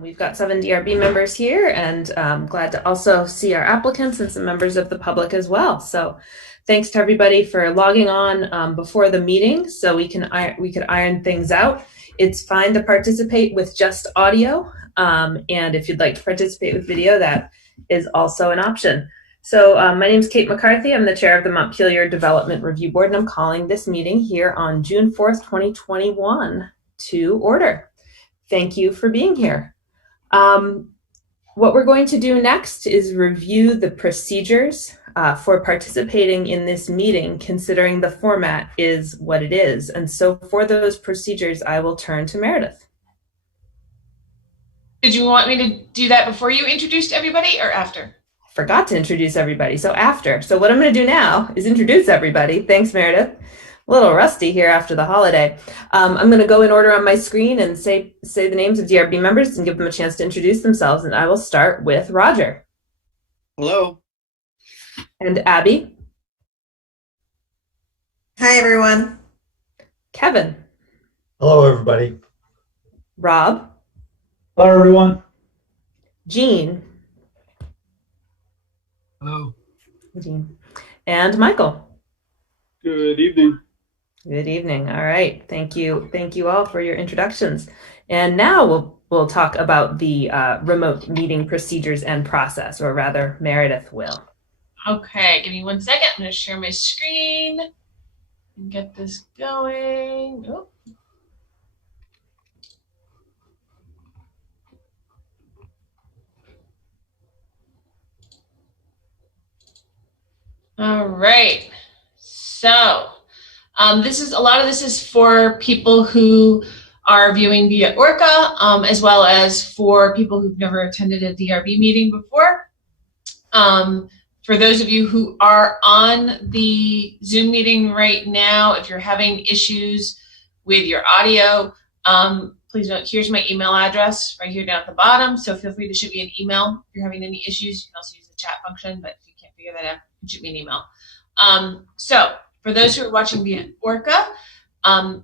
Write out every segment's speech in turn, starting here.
We've got 7 DRB members here, and glad to also see our applicants and some members of the public as well. So thanks to everybody for logging on before the meeting so we could iron things out. It's fine to participate with just audio, and if you'd like to participate with video, that is also an option. So my name is Kate McCarthy. I'm the chair of the Montpelier Development Review Board, and I'm calling this meeting here on June 4th, 2021 to order. Thank you for being here. What we're going to do next is review the procedures for participating in this meeting, considering the format is what it is. And so for those procedures, I will turn to Meredith. Did you want me to do that before you introduced everybody or after? I forgot to introduce everybody, so after. So what I'm going to do now is introduce everybody. Thanks, Meredith. A little rusty here after the holiday. I'm going to go in order on my screen and say the names of DRB members and give them a chance to introduce themselves. And I will start with Roger. Hello. And Abby. Hi, everyone. Kevin. Hello, everybody. Rob. Hello, everyone. Jean. Hello. Jean. And Michael. Good evening. Good evening. All right. Thank you. Thank you all for your introductions. And now we'll talk about the remote meeting procedures and process, or rather Meredith will. Okay, give me 1 second. I'm going to share my screen and get this going. Oh. All right. So a lot of this is for people who are viewing via ORCA, as well as for people who've never attended a DRB meeting before. For those of you who are on the Zoom meeting right now, if you're having issues with your audio, please note, here's my email address right here down at the bottom. So feel free to shoot me an email if you're having any issues. You can also use the chat function, but if you can't figure that out, shoot me an email. So for those who are watching via ORCA,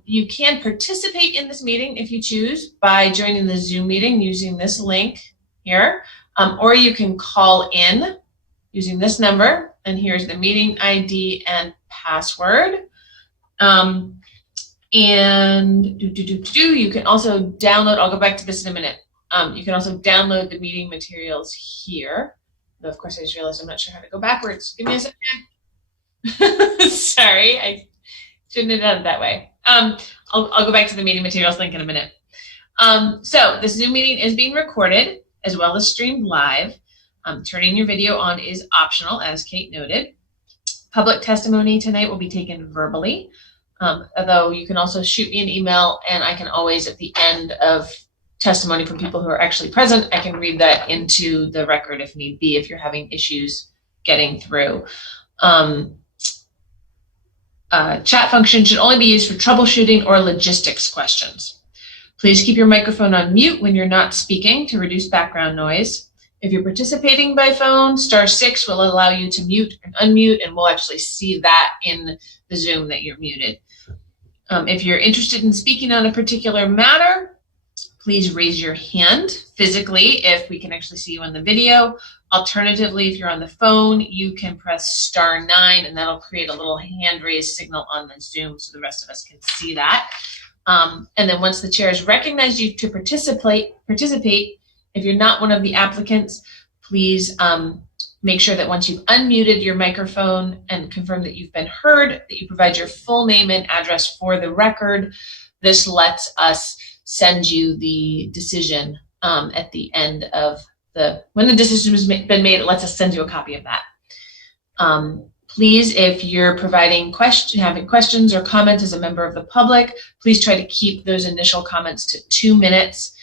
you can participate in this meeting if you choose by joining the Zoom meeting using this link here, or you can call in using this number, and here's the meeting ID and password. And you can also download, I'll go back to this in a minute. You can also download the meeting materials here. Though of course I just realized I'm not sure how to go backwards. Give me a second. Sorry, I shouldn't have done it that way. I'll go back to the meeting materials link in a minute. So this Zoom meeting is being recorded as well as streamed live. Turning your video on is optional, as Kate noted. Public testimony tonight will be taken verbally, although you can also shoot me an email, and I can always, at the end of testimony from people who are actually present, I can read that into the record if need be, if you're having issues getting through. Chat function should only be used for troubleshooting or logistics questions. Please keep your microphone on mute when you're not speaking to reduce background noise. If you're participating by phone, *6 will allow you to mute and unmute, and we'll actually see that in the Zoom that you're muted. If you're interested in speaking on a particular matter, please raise your hand physically if we can actually see you on the video. Alternatively, if you're on the phone, you can press *9, and that'll create a little hand raise signal on the Zoom so the rest of us can see that. And then once the chair has recognized you to participate, if you're not one of the applicants, please make sure that once you've unmuted your microphone and confirm that you've been heard, that you provide your full name and address for the record. This lets us send you the decision at the end of when the decision has been made, it lets us send you a copy of that. Please, if you're having questions or comments as a member of the public, please try to keep those initial comments to 2 minutes.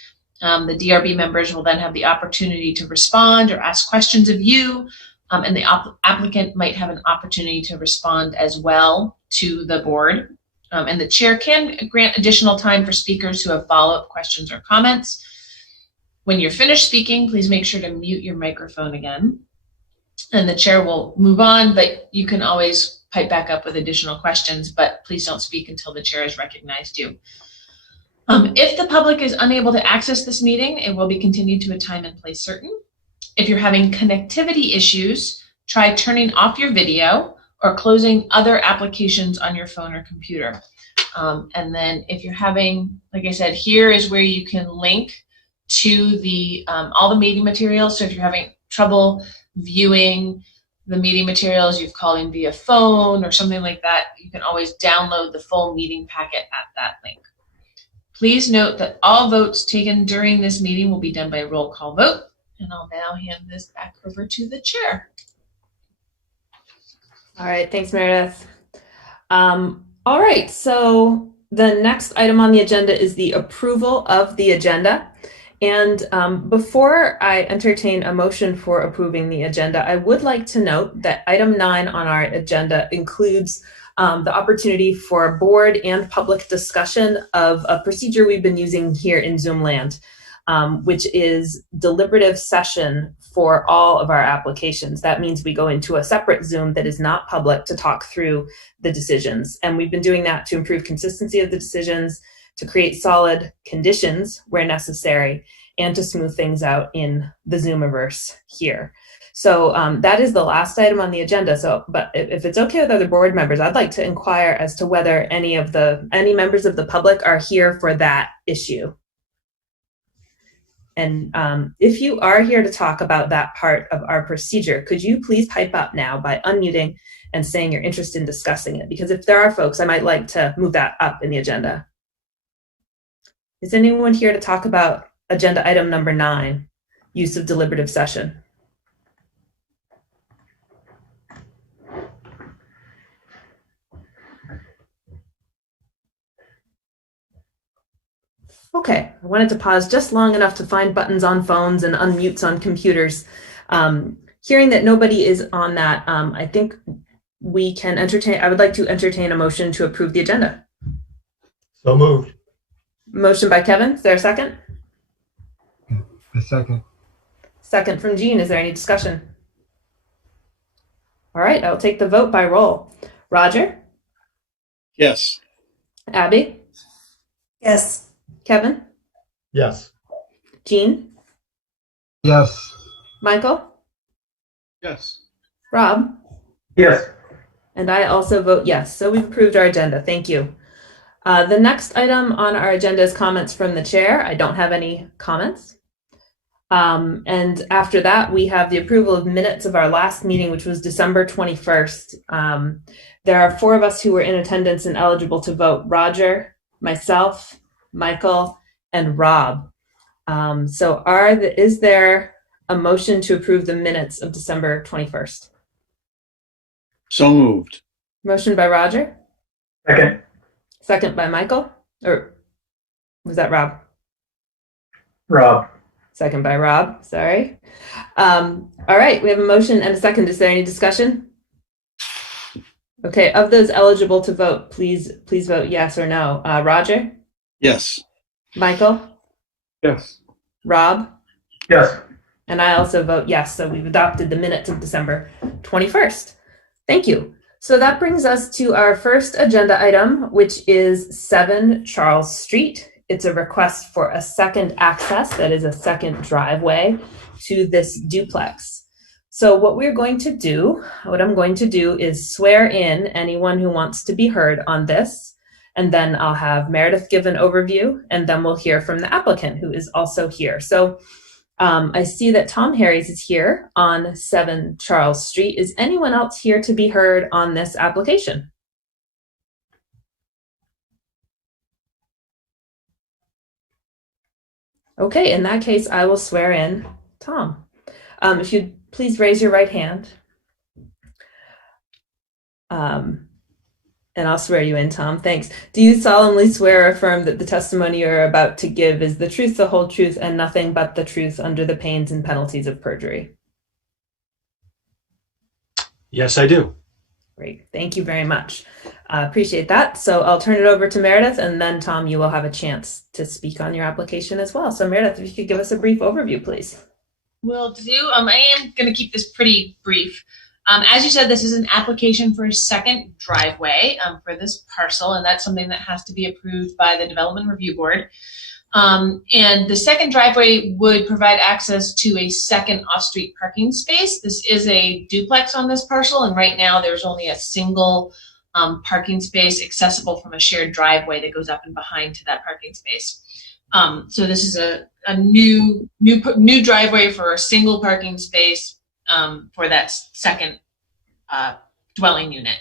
The DRB members will then have the opportunity to respond or ask questions of you, and the applicant might have an opportunity to respond as well to the board. And the chair can grant additional time for speakers who have follow-up questions or comments. When you're finished speaking, please make sure to mute your microphone again. And the chair will move on, but you can always pipe back up with additional questions, but please don't speak until the chair has recognized you. If the public is unable to access this meeting, it will be continued to a time and place certain. If you're having connectivity issues, try turning off your video or closing other applications on your phone or computer. And then if you're having, like I said, here is where you can link to the all the meeting materials. So if you're having trouble viewing the meeting materials, you've called in via phone or something like that, you can always download the full meeting packet at that link. Please note that all votes taken during this meeting will be done by roll call vote. And I'll now hand this back over to the chair. All right, thanks, Meredith. All right, so the next item on the agenda is the approval of the agenda. And before I entertain a motion for approving the agenda, I would like to note that item 9 on our agenda includes the opportunity for board and public discussion of a procedure we've been using here in Zoom land, which is deliberative session for all of our applications. That means we go into a separate Zoom that is not public to talk through the decisions. And we've been doing that to improve consistency of the decisions, to create solid conditions where necessary, and to smooth things out in the Zoomiverse here. So that is the last item on the agenda. So, but if it's okay with other board members, I'd like to inquire as to whether any members of the public are here for that issue. And if you are here to talk about that part of our procedure, could you please pipe up now by unmuting and saying you're interested in discussing it? Because if there are folks, I might like to move that up in the agenda. Is anyone here to talk about agenda item number 9, use of deliberative session? Okay, I wanted to pause just long enough to find buttons on phones and unmutes on computers. Hearing that nobody is on that, I think we can I would like to entertain a motion to approve the agenda. So moved. Motion by Kevin, is there a second? A second. Second from Jean, is there any discussion? All right, I'll take the vote by roll. Roger? Yes. Abby? Yes. Kevin? Yes. Jean? Yes. Michael? Yes. Rob? Yes. And I also vote yes. So we've approved our agenda. Thank you. The next item on our agenda is comments from the chair. I don't have any comments. And after that, we have the approval of minutes of our last meeting, which was December 21st. There are 4 of us who were in attendance and eligible to vote: Roger, myself, Michael, and Rob. So is there a motion to approve the minutes of December 21st? So moved. Motion by Roger. Second. Second by Michael. Or was that Rob? Rob. Second by Rob, sorry. All right, we have a motion and a second. Is there any discussion? Okay, of those eligible to vote, please vote yes or no. Roger? Yes. Michael? Yes. Rob? Yes. And I also vote yes, so we've adopted the minutes of December 21st. Thank you. So that brings us to our first agenda item, which is 7 Charles Street. It's a request for a second access, that is a second driveway to this duplex. So what I'm going to do is swear in anyone who wants to be heard on this, and then I'll have Meredith give an overview, and then we'll hear from the applicant, who is also here. So I see that Tom Harries is here on 7 Charles Street. Is anyone else here to be heard on this application? Okay, in that case, I will swear in Tom. If you'd please raise your right hand. And I'll swear you in, Tom. Thanks. Do you solemnly swear or affirm that the testimony you're about to give is the truth, the whole truth, and nothing but the truth under the pains and penalties of perjury? Yes, I do. Great. Thank you very much. Appreciate that. So I'll turn it over to Meredith, and then Tom, you will have a chance to speak on your application as well. So Meredith, if you could give us a brief overview, please. Will do. I am going to keep this pretty brief. As you said, this is an application for a second driveway for this parcel, and that's something that has to be approved by the Development Review Board. And the second driveway would provide access to a second off-street parking space. This is a duplex on this parcel, and right now there's only a single parking space accessible from a shared driveway that goes up and behind to that parking space. So this is a new driveway for a single parking space for that second dwelling unit.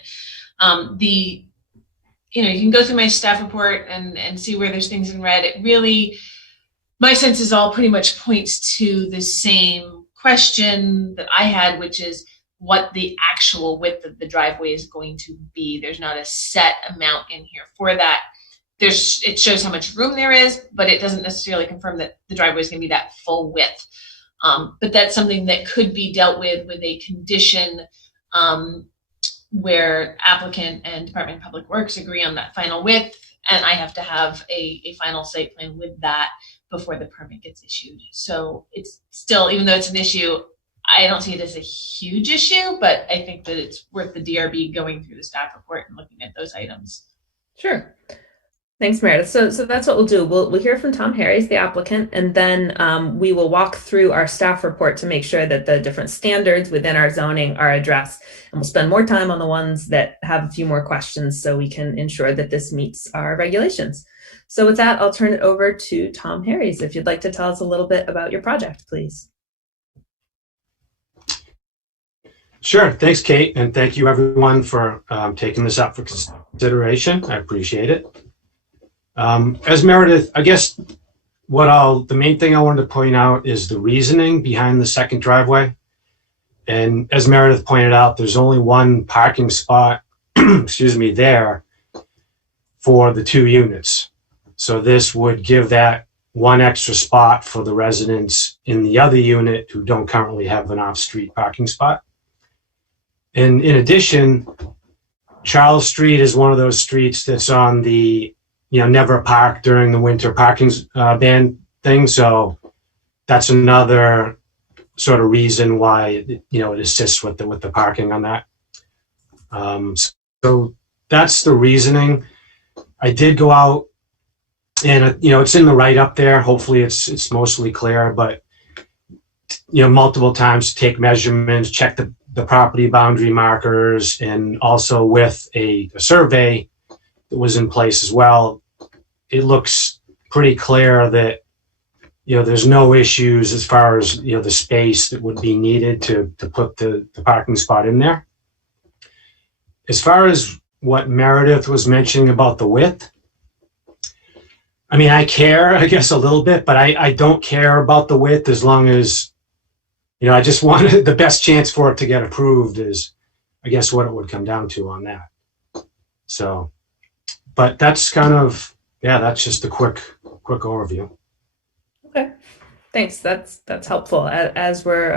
You can go through my staff report and see where there's things in red. It really, my sense is all pretty much points to the same question that I had, which is what the actual width of the driveway is going to be. There's not a set amount in here for that. It shows how much room there is, but it doesn't necessarily confirm that the driveway is going to be that full width. But that's something that could be dealt with a condition where applicant and Department of Public Works agree on that final width, and I have to have a final site plan with that before the permit gets issued. So it's still, even though it's an issue, I don't see it as a huge issue, but I think that it's worth the DRB going through the staff report and looking at those items. Sure. Thanks, Meredith. So that's what we'll do. We'll hear from Tom Harries, the applicant, and then we will walk through our staff report to make sure that the different standards within our zoning are addressed. And we'll spend more time on the ones that have a few more questions so we can ensure that this meets our regulations. So with that, I'll turn it over to Tom Harries. If you'd like to tell us a little bit about your project, please. Sure. Thanks, Kate. And thank you everyone for taking this up for consideration. I appreciate it. As Meredith, I guess the main thing I wanted to point out is the reasoning behind the second driveway. And as Meredith pointed out, there's only one parking spot, excuse me, there for the two units. So this would give that one extra spot for the residents in the other unit who don't currently have an off-street parking spot. And in addition, Charles Street is one of those streets that's on the never park during the winter parking ban thing. So that's another sort of reason why, it assists with the parking on that. So that's the reasoning. I did go out and, it's in the write-up there. Hopefully it's mostly clear, but, multiple times take measurements, check the property boundary markers, and also with a survey that was in place as well. It looks pretty clear that, there's no issues as far as, the space that would be needed to put the parking spot in there. As far as what Meredith was mentioning about the width, I mean, I care, I guess, a little bit, but I don't care about the width as long as, I just wanted the best chance for it to get approved is, I guess, what it would come down to on that. So, but that's kind of, that's just a quick overview. Okay, thanks. That's helpful. As we're,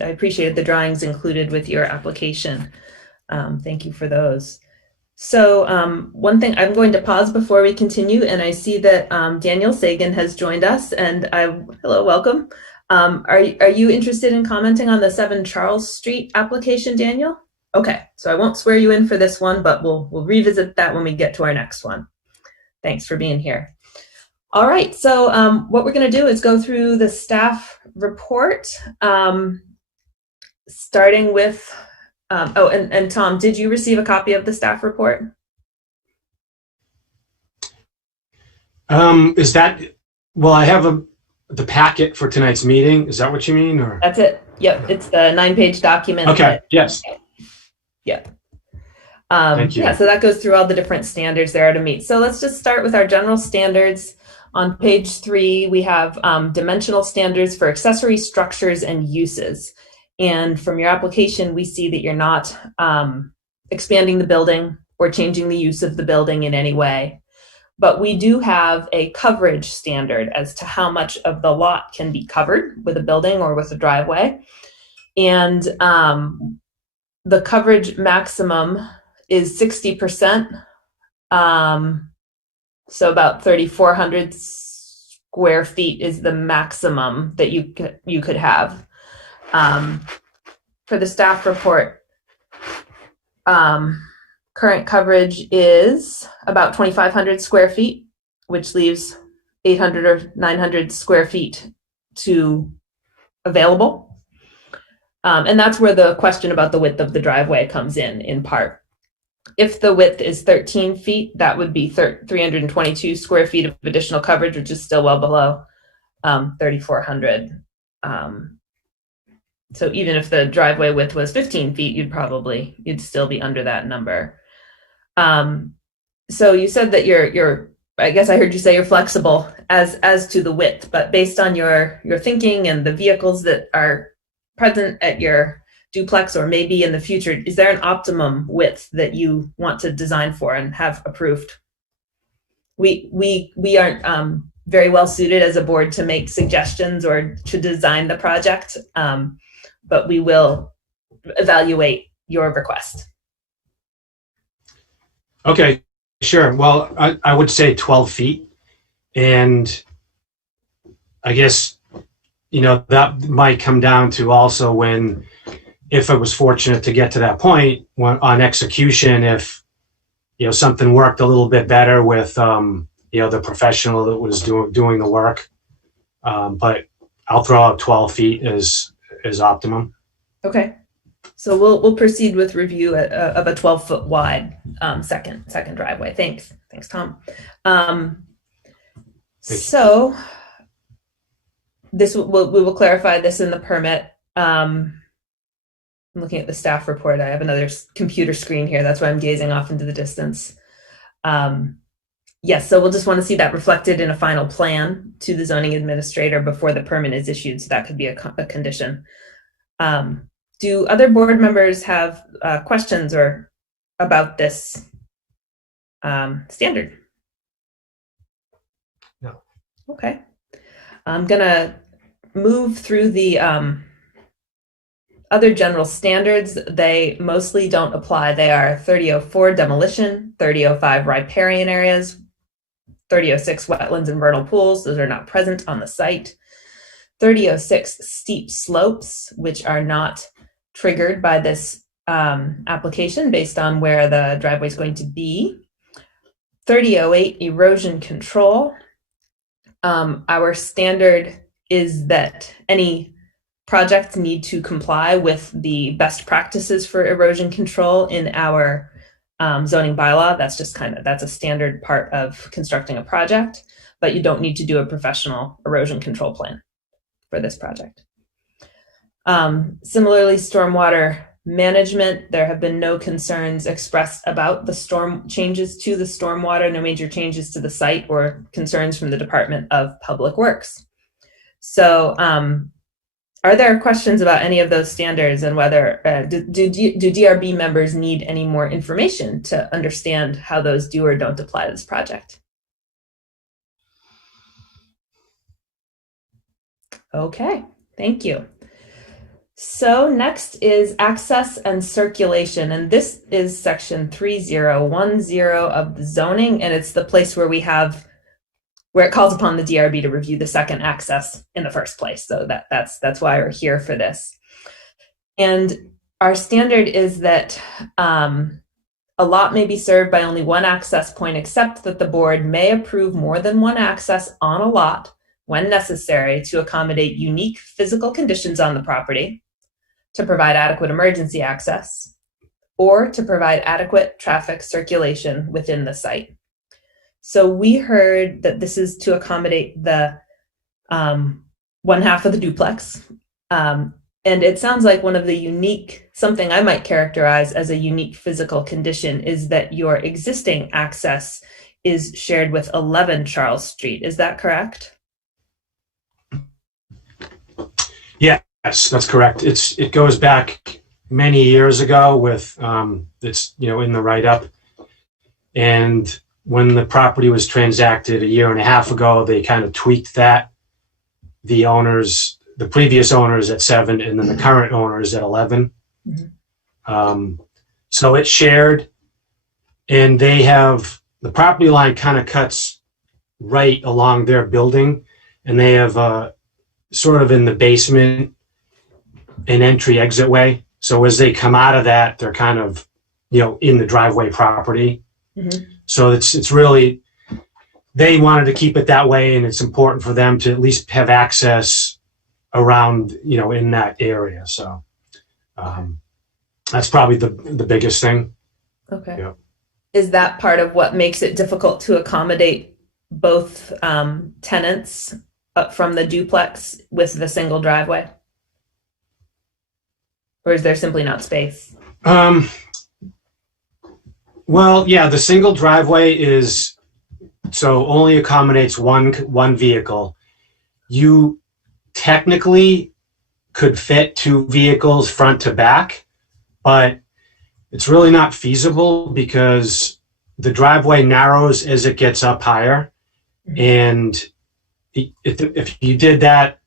I appreciate the drawings included with your application. Thank you for those. So one thing, I'm going to pause before we continue, and I see that Daniel Sagan has joined us, and hello, welcome. Are you interested in commenting on the 7 Charles Street application, Daniel? Okay, so I won't swear you in for this one, but we'll revisit that when we get to our next one. Thanks for being here. All right, so what we're going to do is go through the staff report, starting with, and Tom, did you receive a copy of the staff report? I have the packet for tonight's meeting. Is that what you mean? Or That's it. Yep, it's the 9-page document. Okay, yes. Yep. Thank you. Yeah, so that goes through all the different standards there to meet. So let's just start with our general standards. On page 3, we have dimensional standards for accessory structures and uses. And from your application, we see that you're not expanding the building or changing the use of the building in any way. But we do have a coverage standard as to how much of the lot can be covered with a building or with a driveway. And the coverage maximum is 60%. So about 3,400 square feet is the maximum that you could have. For the staff report, current coverage is about 2,500 square feet, which leaves 800 or 900 square feet to available. And that's where the question about the width of the driveway comes in part. If the width is 13 feet, that would be 322 square feet of additional coverage, which is still well below 3,400. So even if the driveway width was 15 feet, you'd still be under that number. So you said that you're I guess I heard you say you're flexible as to the width, but based on your thinking and the vehicles that are present at your duplex or maybe in the future, is there an optimum width that you want to design for and have approved? We aren't very well suited as a board to make suggestions or to design the project, but we will evaluate your request. Okay, sure. Well, I would say 12 feet. And I guess, that might come down to also if I was fortunate to get to that point on execution, if, something worked a little bit better with, the professional that was doing the work. But I'll throw out 12 feet as optimum. Okay. So we'll proceed with review of a 12-foot wide second driveway. Thanks, Tom. So we will clarify this in the permit. I'm looking at the staff report. I have another computer screen here. That's why I'm gazing off into the distance. Yes, so we'll just want to see that reflected in a final plan to the zoning administrator before the permit is issued. So that could be a condition. Do other board members have questions or about this standard? No. Okay. I'm gonna move through the other general standards. They mostly don't apply. They are 3004 demolition, 3005 riparian areas, 3006 wetlands and vernal pools. Those are not present on the site. 3006 steep slopes, which are not triggered by this application based on where the driveway is going to be. 3008 erosion control. Our standard is that any projects need to comply with the best practices for erosion control in our zoning bylaw. That's just that's a standard part of constructing a project, but you don't need to do a professional erosion control plan for this project. Similarly, stormwater management, there have been no concerns expressed about the changes to the stormwater, no major changes to the site or concerns from the Department of Public Works. So are there questions about any of those standards and whether, do DRB members need any more information to understand how those do or don't apply to this project? Okay, thank you. So next is access and circulation, and this is section 3010 of the zoning, and it's the place where it calls upon the DRB to review the second access in the first place. So that's why we're here for this. And our standard is that a lot may be served by only one access point, except that the board may approve more than one access on a lot when necessary to accommodate unique physical conditions on the property, to provide adequate emergency access, or to provide adequate traffic circulation within the site. So we heard that this is to accommodate the one half of the duplex. And it sounds like one of the something I might characterize as a unique physical condition is that your existing access is shared with 11 Charles Street. Is that correct? Yes, that's correct. It goes back many years ago with it's in the write-up, and when the property was transacted a year and a half ago, they kind of tweaked that. The previous owners at 7, and then the current owners at 11. Mm-hmm. So it's shared, and they have the property line kind of cuts right along their building, and they have sort of in the basement an entry exit way. So as they come out of that, they're kind of, in the driveway property. Mhm. So it's really, they wanted to keep it that way, and it's important for them to at least have access around, in that area. So that's probably the biggest thing. Okay. Yeah. Is that part of what makes it difficult to accommodate both tenants from the duplex with the single driveway? Or is there simply not space? Well, yeah, the single driveway only accommodates one vehicle. You technically could fit two vehicles front to back, but it's really not feasible because the driveway narrows as it gets up higher. And if you did that,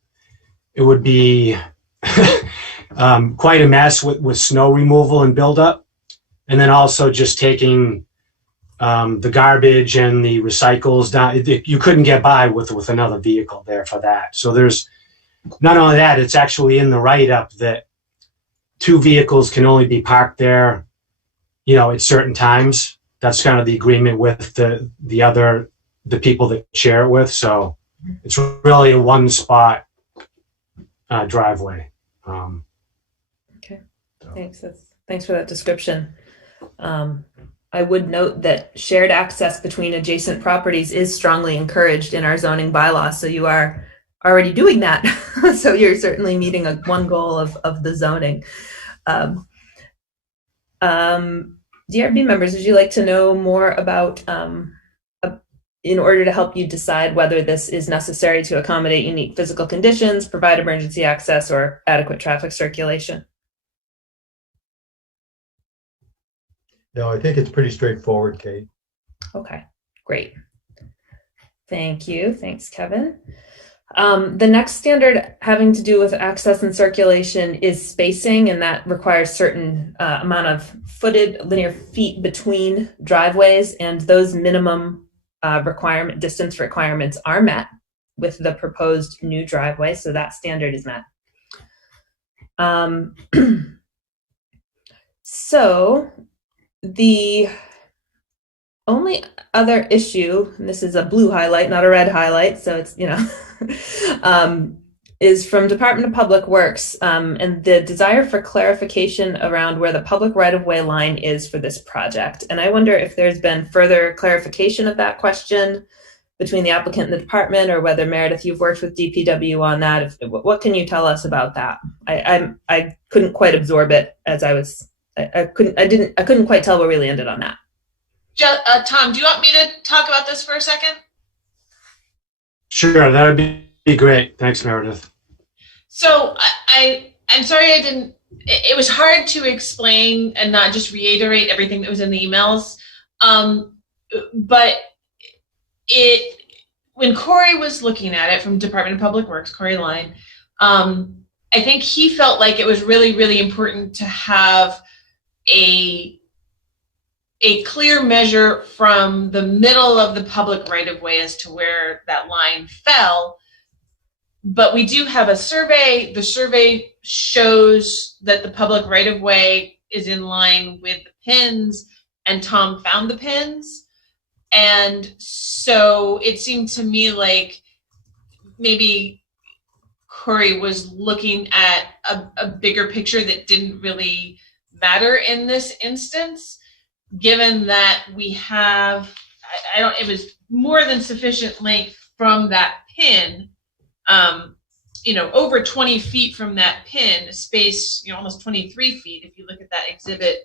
it would be quite a mess with snow removal and buildup. And then also just taking the garbage and the recycles down. You couldn't get by with another vehicle there for that. So there's not only that, it's actually in the write-up that two vehicles can only be parked there, at certain times. That's kind of the agreement with the people that share it with. So it's really a one spot driveway. Okay, thanks for that description. I would note that shared access between adjacent properties is strongly encouraged in our zoning bylaws. So you are already doing that. So you're certainly meeting one goal of the zoning. DRB members, would you like to know more about, in order to help you decide whether this is necessary to accommodate unique physical conditions, provide emergency access, or adequate traffic circulation? No, I think it's pretty straightforward, Kate. Okay, great. Thank you. Thanks, Kevin. The next standard having to do with access and circulation is spacing, and that requires certain amount of linear feet between driveways, and those minimum distance requirements are met with the proposed new driveway, so that standard is met. So the only other issue, and this is a blue highlight, not a red highlight, so it's, is from Department of Public Works, and the desire for clarification around where the public right-of-way line is for this project. And I wonder if there's been further clarification of that question between the applicant and the department, or whether, Meredith, you've worked with DPW on that. What can you tell us about that? I couldn't quite absorb it as I couldn't quite tell where we landed on that. Tom, do you want me to talk about this for a second? Sure, that would be great. Thanks, Meredith. So I'm sorry it was hard to explain and not just reiterate everything that was in the emails. But when Corey was looking at it from Department of Public Works, Corey Line, I think he felt like it was really, really important to have a clear measure from the middle of the public right-of-way as to where that line fell. But we do have a survey. The survey shows that the public right-of-way is in line with the pins, and Tom found the pins. And so it seemed to me like maybe Corey was looking at a bigger picture that didn't really matter in this instance, given that we have, it was more than sufficient length from that pin, over 20 feet from that pin, space, almost 23 feet, if you look at that exhibit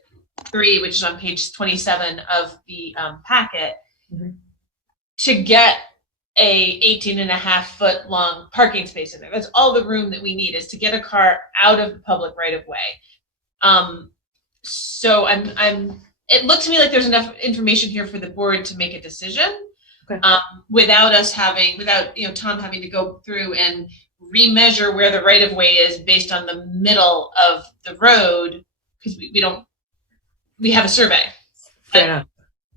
3, which is on page 27 of the packet, to get a 18.5-foot long parking space in there. That's all the room that we need, is to get a car out of the public right of way. So it looked to me like there's enough information here for the board to make a decision, okay. Without Tom having to go through and remeasure where the right of way is based on the middle of the road, because we have a survey. Fair enough.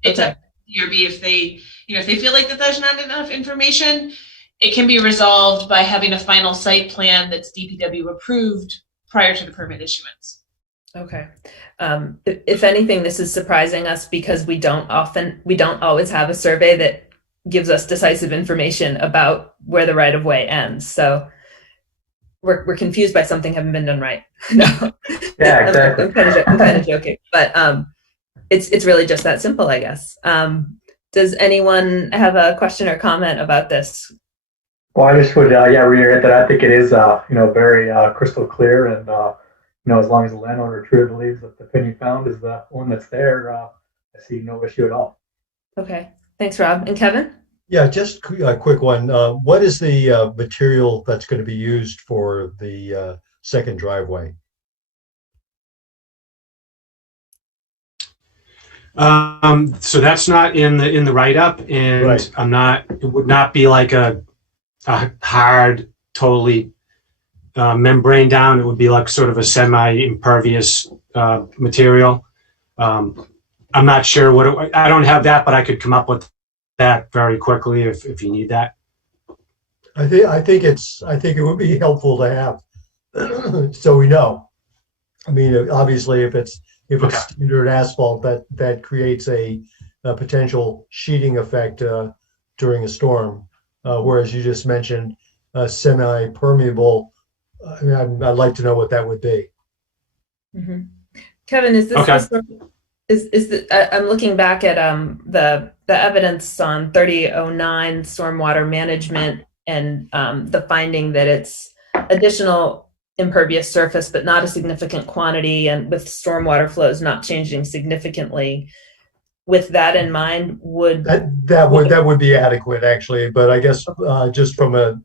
It's a DRB if they feel like that there's not enough information, it can be resolved by having a final site plan that's DPW approved prior to the permit issuance. Okay. If anything, this is surprising us because we don't always have a survey that gives us decisive information about where the right of way ends. So we're confused by something having been done right. No, Yeah, exactly. I'm kind of joking, but it's really just that simple, I guess. Does anyone have a question or comment about this? Well, I just would, reiterate that I think it is, very crystal clear, and as long as the landowner truly believes that the opinion found is the one that's there, I see no issue at all. Okay, thanks, Rob. And Kevin? Yeah, just a quick one. What is the material that's going to be used for the second driveway? So that's not in the write-up, and Right. It would not be like a hard, totally membrane down. It would be like sort of a semi-impervious material. I'm not sure I don't have that, but I could come up with that very quickly if you need that. I think it would be helpful to have so we know. I mean, obviously, if it's standard asphalt, that creates a potential sheeting effect during a storm. Whereas you just mentioned semi-permeable. I mean, I'd like to know what that would be. Mm-hmm. Kevin, is this I'm looking back at the evidence on 3009 Stormwater Management and the finding that it's additional impervious surface, but not a significant quantity, and with stormwater flows not changing significantly. With that in mind, that would be adequate, actually. But I guess just from a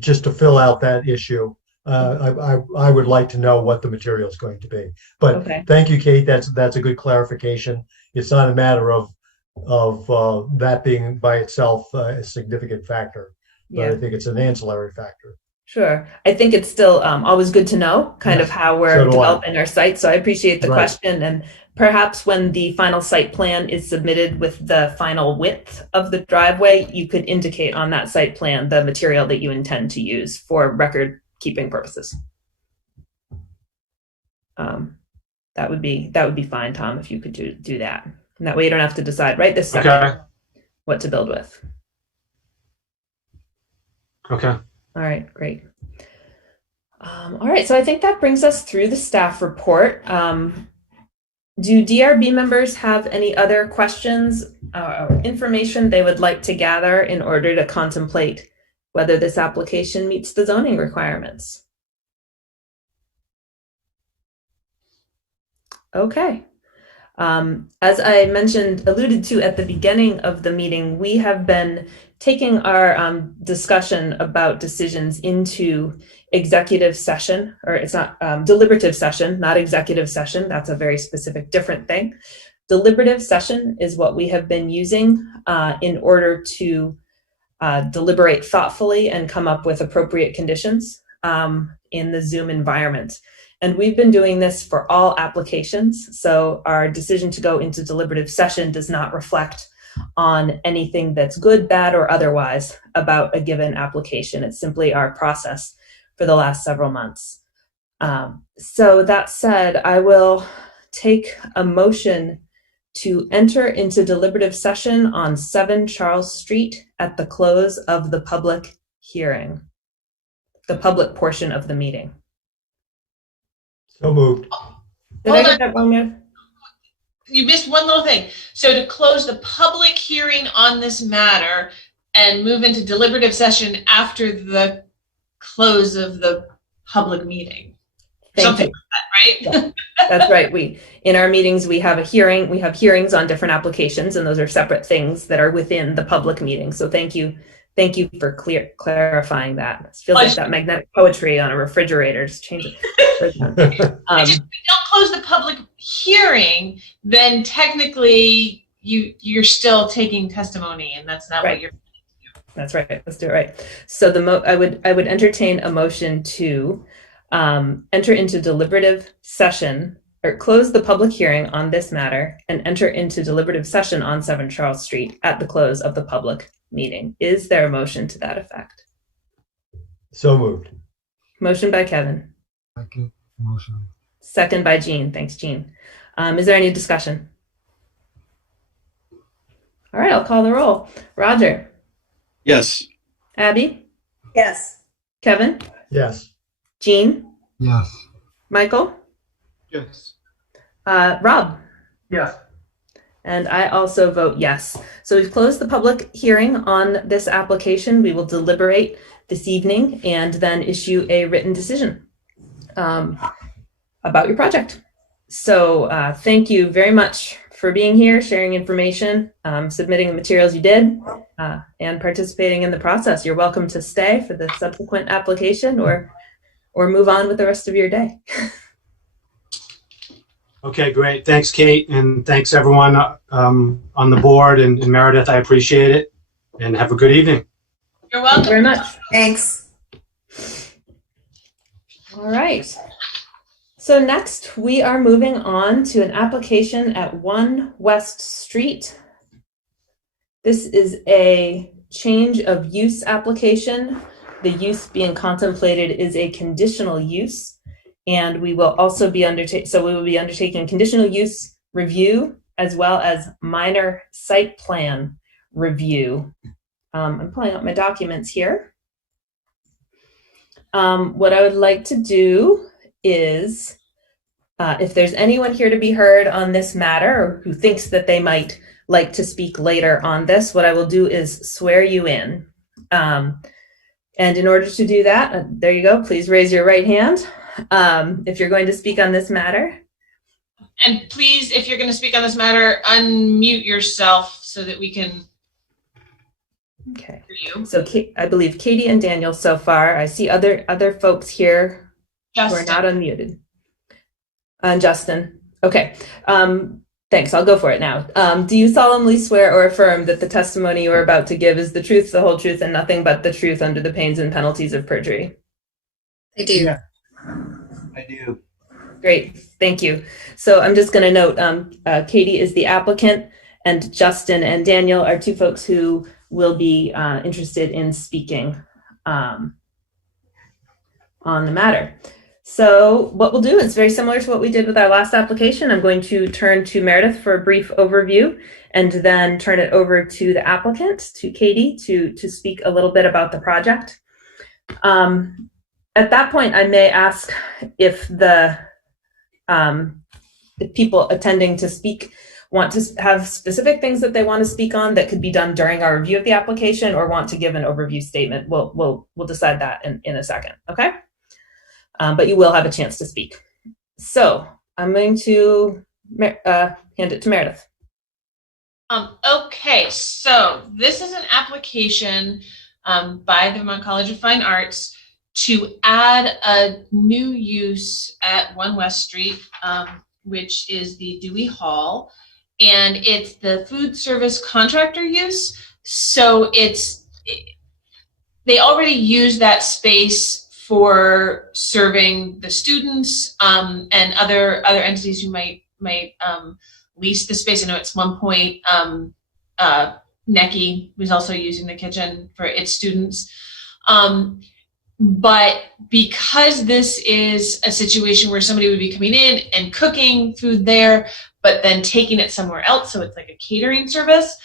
just to fill out that issue, I would like to know what the material is going to be. But okay. Thank you, Kate. That's a good clarification. It's not a matter of that being by itself a significant factor, but Yeah. I think it's an ancillary factor. Sure. I think it's still always good to know kind of how we're developing our site. So I appreciate the question. And perhaps when the final site plan is submitted with the final width of the driveway, you could indicate on that site plan the material that you intend to use for record keeping purposes. That would be fine, Tom, if you could do that. And that way you don't have to decide right this second what to build with. Okay. All right, great. All right, so I think that brings us through the staff report. Do DRB members have any other questions or information they would like to gather in order to contemplate whether this application meets the zoning requirements? Okay. As I alluded to at the beginning of the meeting, we have been taking our discussion about decisions into executive session, or it's not deliberative session, not executive session. That's a very specific different thing. Deliberative session is what we have been using in order to deliberate thoughtfully and come up with appropriate conditions in the Zoom environment. And we've been doing this for all applications. So our decision to go into deliberative session does not reflect on anything that's good, bad, or otherwise about a given application. It's simply our process for the last several months. So that said, I will take a motion to enter into deliberative session on 7 Charles Street at the close of the public hearing, the public portion of the meeting. So moved. Did I get that wrong, Mary? You missed one little thing. So to close the public hearing on this matter and move into deliberative session after the close of the public meeting. Something like that, right? Yeah, that's right. In our meetings, we have a hearing. We have hearings on different applications, and those are separate things that are within the public meeting. So thank you for clarifying that. It feels like that magnetic poetry on a refrigerator. Just change it. If we don't close the public hearing, then technically you're still taking testimony, and that's not what you're. That's right. Let's do it right. So I would entertain a motion to enter into deliberative session, or close the public hearing on this matter and enter into deliberative session on 7 Charles Street at the close of the public meeting. Is there a motion to that effect? So moved. Motion by Kevin. Second. Motion. Second by Jean. Thanks, Jean. Is there any discussion? All right, I'll call the roll. Roger, Yes. Abby, Yes. Kevin, Yes. Jean, Yes. Michael, Yes. Rob, Yes. and I also vote yes. So we've closed the public hearing on this application. We will deliberate this evening and then issue a written decision about your project. So thank you very much for being here, sharing information, submitting the materials you did, and participating in the process. You're welcome to stay for the subsequent application or move on with the rest of your day. Okay, great. Thanks, Kate, and thanks everyone on the board and Meredith. I appreciate it, and have a good evening. You're Thank you welcome. very much. Thanks. All right. So next, we are moving on to an application at 1 West Street. This is a change of use application. The use being contemplated is a conditional use, and we will also be undertaking conditional use review as well as minor site plan review. I'm pulling up my documents here. What I would like to do is, if there's anyone here to be heard on this matter or who thinks that they might like to speak later on this, what I will do is swear you in. And in order to do that, there you go, please raise your right hand if you're going to speak on this matter. And please, if you're going to speak on this matter, unmute yourself so that we can Okay. hear you. So I believe Katie and Daniel so far. I see other folks here who are Justin. not unmuted. And Justin. Okay. Thanks. I'll go for it now. Do you solemnly swear or affirm that the testimony you are about to give is the truth, the whole truth, and nothing but the truth under the pains and penalties of perjury? I do. Yeah. I do. Great. Thank you. So I'm just going to note Katie is the applicant, and Justin and Daniel are two folks who will be interested in speaking on the matter. So what we'll do is very similar to what we did with our last application. I'm going to turn to Meredith for a brief overview and then turn it over to the applicant, to Katie, to speak a little bit about the project. At that point, I may ask if the people attending to speak want to have specific things that they want to speak on that could be done during our review of the application, or want to give an overview statement. We'll decide that in a second, okay? But you will have a chance to speak. So I'm going to hand it to Meredith. Okay, so this is an application by the Vermont College of Fine Arts to add a new use at 1 West Street, which is the Dewey Hall, and it's the food service contractor use. So they already use that space for serving the students and other entities who might lease the space. I know at one point Necky was also using the kitchen for its students. But because this is a situation where somebody would be coming in and cooking food there, but then taking it somewhere else, so it's like a catering service,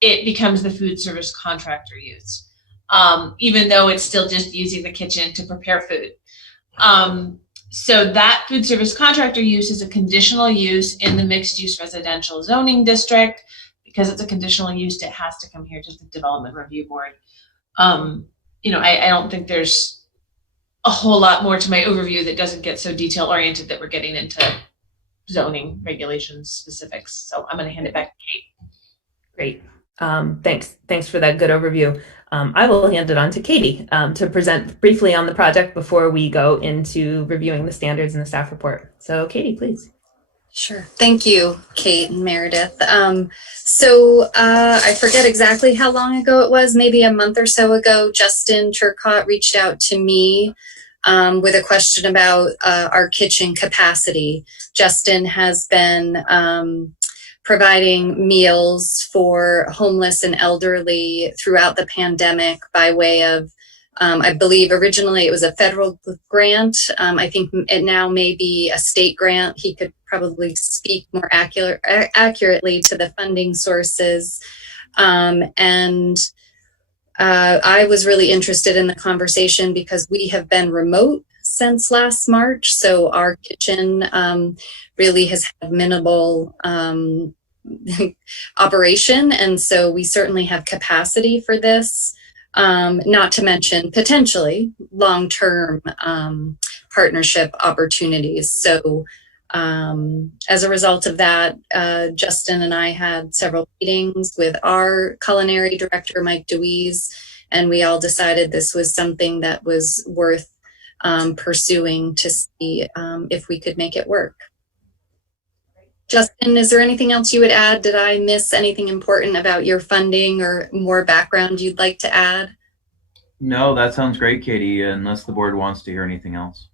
it becomes the food service contractor use, even though it's still just using the kitchen to prepare food. So that food service contractor use is a conditional use in the mixed use residential zoning district. Because it's a conditional use, it has to come here to the Development Review Board. I don't think there's a whole lot more to my overview that doesn't get so detail oriented that we're getting into zoning regulations specifics. So I'm going to hand it back to Kate. Great. Thanks for that good overview. I will hand it on to Katie to present briefly on the project before we go into reviewing the standards in the staff report. So Katie, please. Sure. Thank you, Kate and Meredith. I forget exactly how long ago it was, maybe a month or so ago, Justin Turcott reached out to me with a question about our kitchen capacity. Justin has been providing meals for homeless and elderly throughout the pandemic by way of I believe originally it was a federal grant. I think it now may be a state grant. He could probably speak more accurately to the funding sources. And I was really interested in the conversation because we have been remote since last March. So our kitchen really has had minimal operation. And so we certainly have capacity for this, not to mention potentially long-term partnership opportunities. So as a result of that, Justin and I had several meetings with our culinary director, Mike DeWeese, and we all decided this was something that was worth pursuing to see if we could make it work. Justin, is there anything else you would add? Did I miss anything important about your funding or more background you'd like to add? No, that sounds great, Katie, unless the board wants to hear anything else.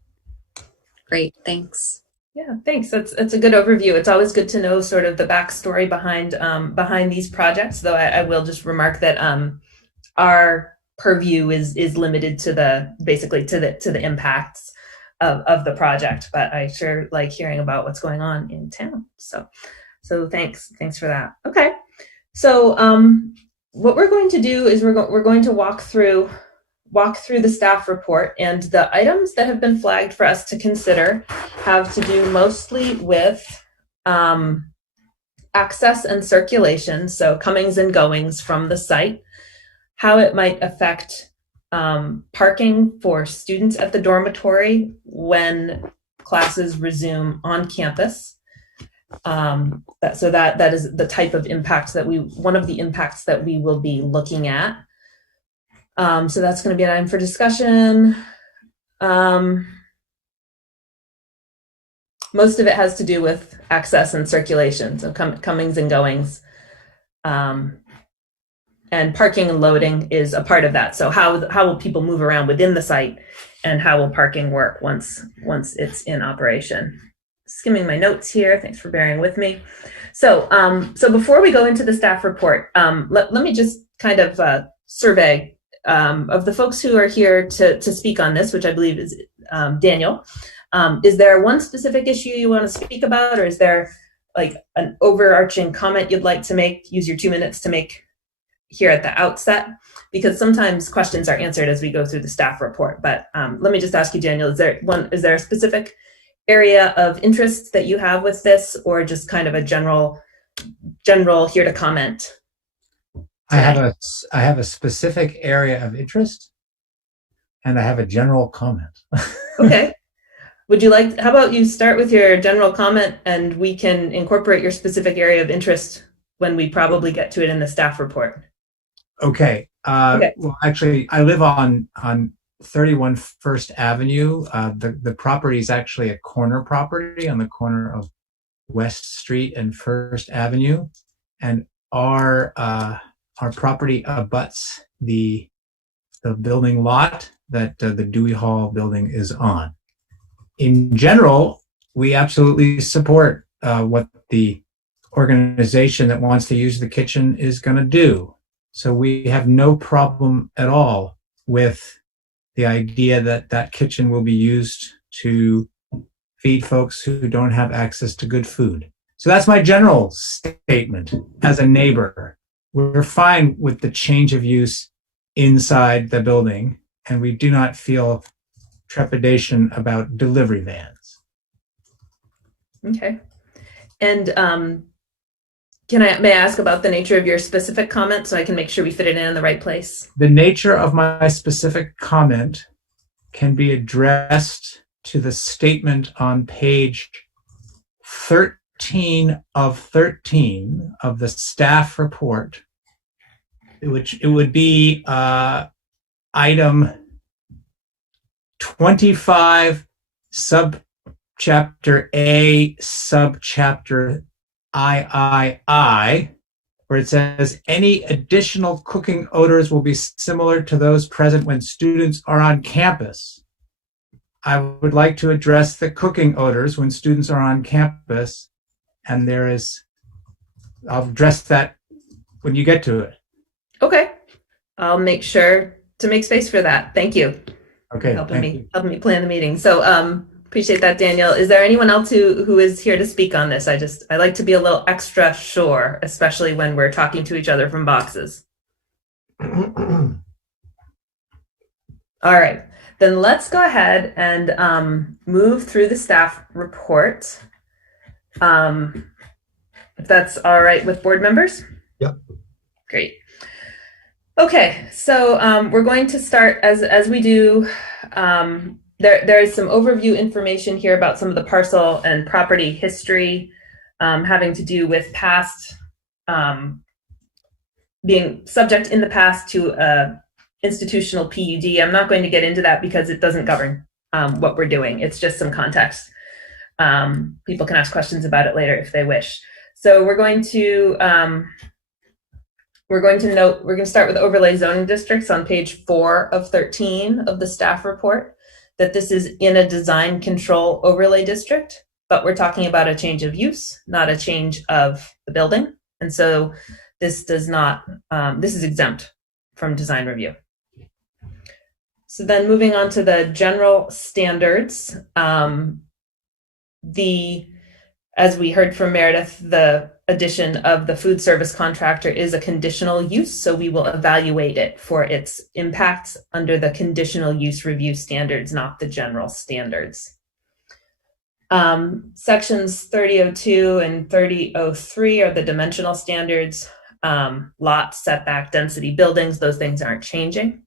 Great, thanks. Yeah, thanks. That's a good overview. It's always good to know sort of the backstory behind these projects, though I will just remark that our purview is limited to the impacts of the project, but I sure like hearing about what's going on in town. So thanks for that. Okay, so what we're going to do is we're going to walk through the staff report, and the items that have been flagged for us to consider have to do mostly with access and circulation, so comings and goings from the site, how it might affect parking for students at the dormitory when classes resume on campus. That is the type of impact one of the impacts that we will be looking at. So that's going to be an item for discussion. Most of it has to do with access and circulation, so comings and goings. And parking and loading is a part of that. So how will people move around within the site, and how will parking work once it's in operation? Skimming my notes here. Thanks for bearing with me. So before we go into the staff report, let me just kind of survey of the folks who are here to speak on this, which I believe is Daniel. Is there one specific issue you want to speak about, or is there like an overarching comment you'd like to make? Use your 2 minutes to make here at the outset, because sometimes questions are answered as we go through the staff report. But let me just ask you, Daniel, is there a specific area of interest that you have with this, or just kind of a general here to comment? I have a specific area of interest, and I have a general comment. Okay. How about you start with your general comment, and we can incorporate your specific area of interest when we probably get to it in the staff report. Okay. Well, actually, I live on 31 First Avenue. The property is actually a corner property on the corner of West Street and First Avenue, and our property abuts the building lot that the Dewey Hall building is on. In general, we absolutely support what the organization that wants to use the kitchen is going to do. So we have no problem at all with the idea that that kitchen will be used to feed folks who don't have access to good food. So that's my general statement as a neighbor. We're fine with the change of use inside the building, and we do not feel trepidation about delivery vans. Okay. And may I ask about the nature of your specific comment so I can make sure we fit it in the right place? The nature of my specific comment can be addressed to the statement on page 13 of 13 of the staff report, which it would be item 25, subchapter A, subchapter III, where it says any additional cooking odors will be similar to those present when students are on campus. I would like to address the cooking odors when students are on campus, and I'll address that when you get to it. Okay. I'll make sure make space for that. Thank you. Okay, helping thank me you. helping me plan the meeting. So appreciate that, Daniel. Is there anyone else who is here to speak on this? I like to be a little extra sure, especially when we're talking to each other from boxes. All right, then let's go ahead and move through the staff report. If that's all right with board members? Yep. Great. Okay, so we're going to start as we do. There is some overview information here about some of the parcel and property history having to do with past being subject in the past to institutional PUD. I'm not going to get into that because it doesn't govern what we're doing. It's just some context. People can ask questions about it later if they wish. So we're going to start with overlay zoning districts on page 4 of 13 of the staff report, that this is in a design control overlay district, but we're talking about a change of use, not a change of the building. And so this does not, this is exempt from design review. So then moving on to the general standards, as we heard from Meredith, the addition of the food service contractor is a conditional use, so we will evaluate it for its impacts under the conditional use review standards, not the general standards. Sections 3002 and 3003 are the dimensional standards. Lot, setback, density, buildings, those things aren't changing.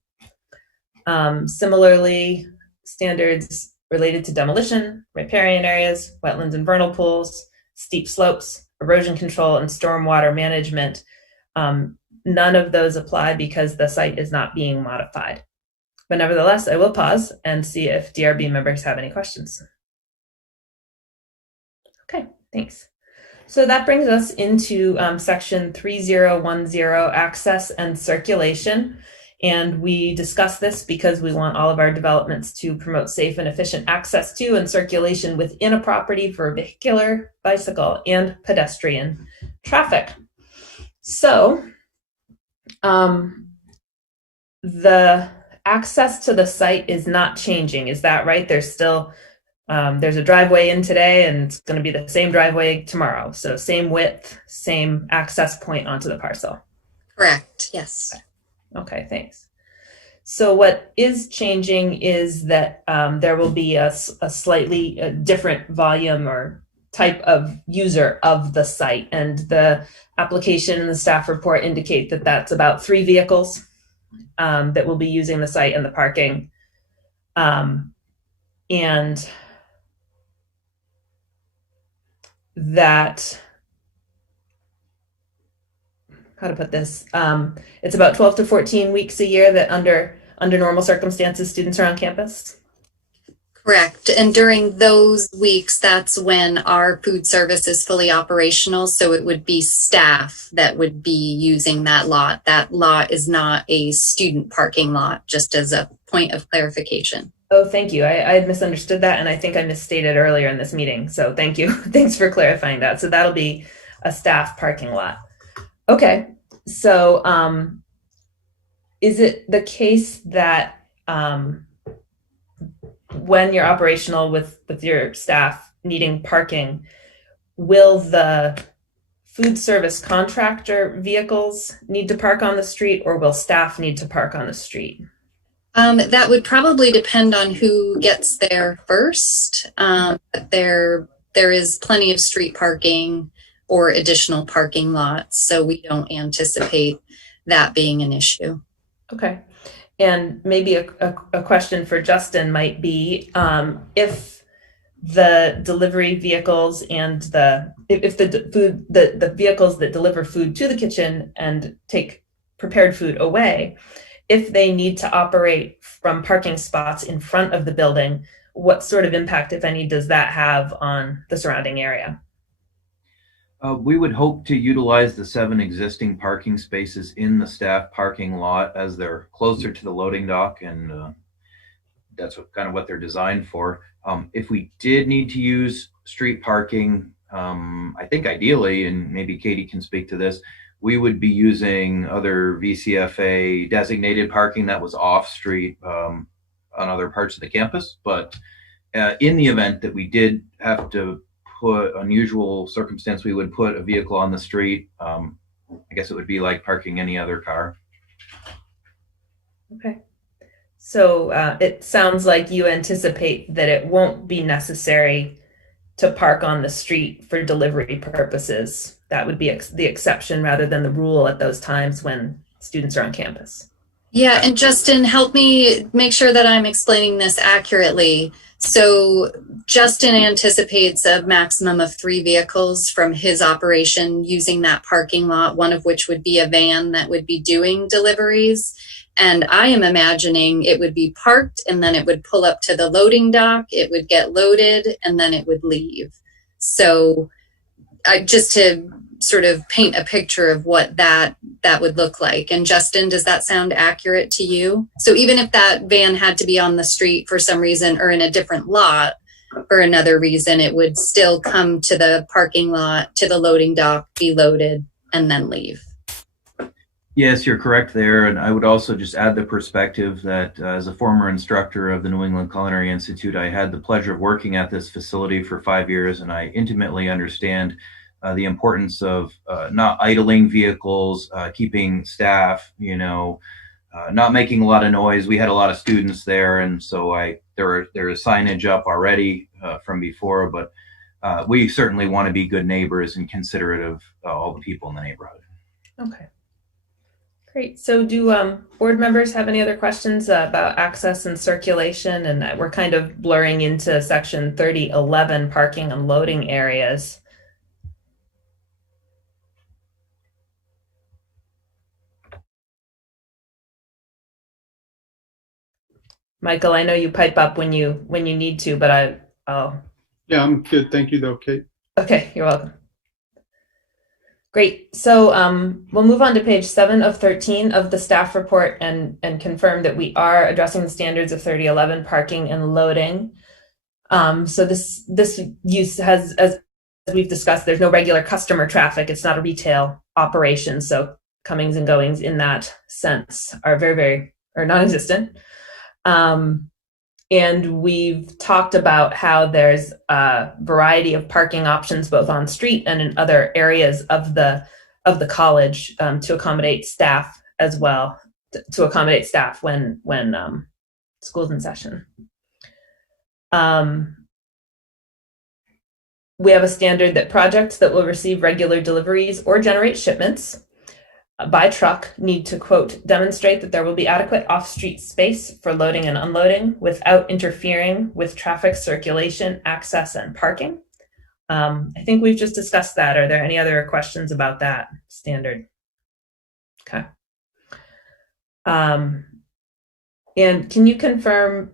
Similarly, standards related to demolition, riparian areas, wetlands and vernal pools, steep slopes, erosion control, and stormwater management. None of those apply because the site is not being modified. But nevertheless, I will pause and see if DRB members have any questions. Okay, thanks. So that brings us into section 3010, access and circulation. And we discuss this because we want all of our developments to promote safe and efficient access to and circulation within a property for vehicular, bicycle, and pedestrian traffic. So the access to the site is not changing. Is that right? There's still, there's a driveway in today and it's going to be the same driveway tomorrow. So same width, same access point onto the parcel. Correct, yes. Okay, thanks. So what is changing is that there will be a slightly different volume or type of user of the site. And the application and the staff report indicate that that's about 3 vehicles that will be using the site and the parking. And that, how to put this, it's about 12 to 14 weeks a year that under normal circumstances, students are on campus. Correct. And during those weeks, that's when our food service is fully operational. So it would be staff that would be using that lot. That lot is not a student parking lot, just as a point of clarification. Oh, thank you. I had misunderstood that, and I think I misstated earlier in this meeting. So thank you. Thanks for clarifying that. So that'll be a staff parking lot. Okay, so is it the case that when you're operational with your staff needing parking, will the food service contractor vehicles need to park on the street, or will staff need to park on the street? That would probably depend on who gets there first. There is plenty of street parking or additional parking lots, so we don't anticipate that being an issue. Okay. And maybe a question for Justin might be if the delivery vehicles and the vehicles that deliver food to the kitchen and take prepared food away, if they need to operate from parking spots in front of the building, what sort of impact, if any, does that have on the surrounding area? We would hope to utilize the 7 existing parking spaces in the staff parking lot as they're closer to the loading dock, and that's kind of what they're designed for. If we did need to use street parking, I think ideally, and maybe Katie can speak to this, we would be using other VCFA designated parking that was off street on other parts of the campus. But in the event that we did have to put unusual circumstance, we would put a vehicle on the street. I guess it would be like parking any other car. Okay. So it sounds like you anticipate that it won't be necessary to park on the street for delivery purposes. That would be the exception rather than the rule at those times when students are on campus. Yeah, and Justin, help me make sure that I'm explaining this accurately. So Justin anticipates a maximum of 3 vehicles from his operation using that parking lot, one of which would be a van that would be doing deliveries. And I am imagining it would be parked and then it would pull up to the loading dock, it would get loaded, and then it would leave. So just to sort of paint a picture of what that would look like. And Justin, does that sound accurate to you? So even if that van had to be on the street for some reason or in a different lot for another reason, it would still come to the parking lot, to the loading dock, be loaded, and then leave. Yes, you're correct there. And I would also just add the perspective that as a former instructor of the New England Culinary Institute, I had the pleasure of working at this facility for 5 years, and I intimately understand the importance of not idling vehicles, keeping staff, not making a lot of noise. We had a lot of students there, and so there is signage up already from before, but we certainly want to be good neighbors and considerate of all the people in the neighborhood. Okay. Great. So do board members have any other questions about access and circulation? And we're kind of blurring into section 3011, parking and loading areas. Michael, I know you pipe up when you need to, but I'll. Yeah, I'm good. Thank you, though, Kate. Okay, you're welcome. Great. So we'll move on to page 7 of 13 of the staff report and confirm that we are addressing the standards of 3011 parking and loading. So this use has, as we've discussed, there's no regular customer traffic. It's not a retail operation. So comings and goings in that sense are very non-existent. And we've talked about how there's a variety of parking options both on street and in other areas of the college to accommodate staff as well, to accommodate staff when school's in session. We have a standard that projects that will receive regular deliveries or generate shipments by truck need to, quote, demonstrate that there will be adequate off-street space for loading and unloading without interfering with traffic circulation, access, and parking. I think we've just discussed that. Are there any other questions about that standard? Okay. And can you confirm,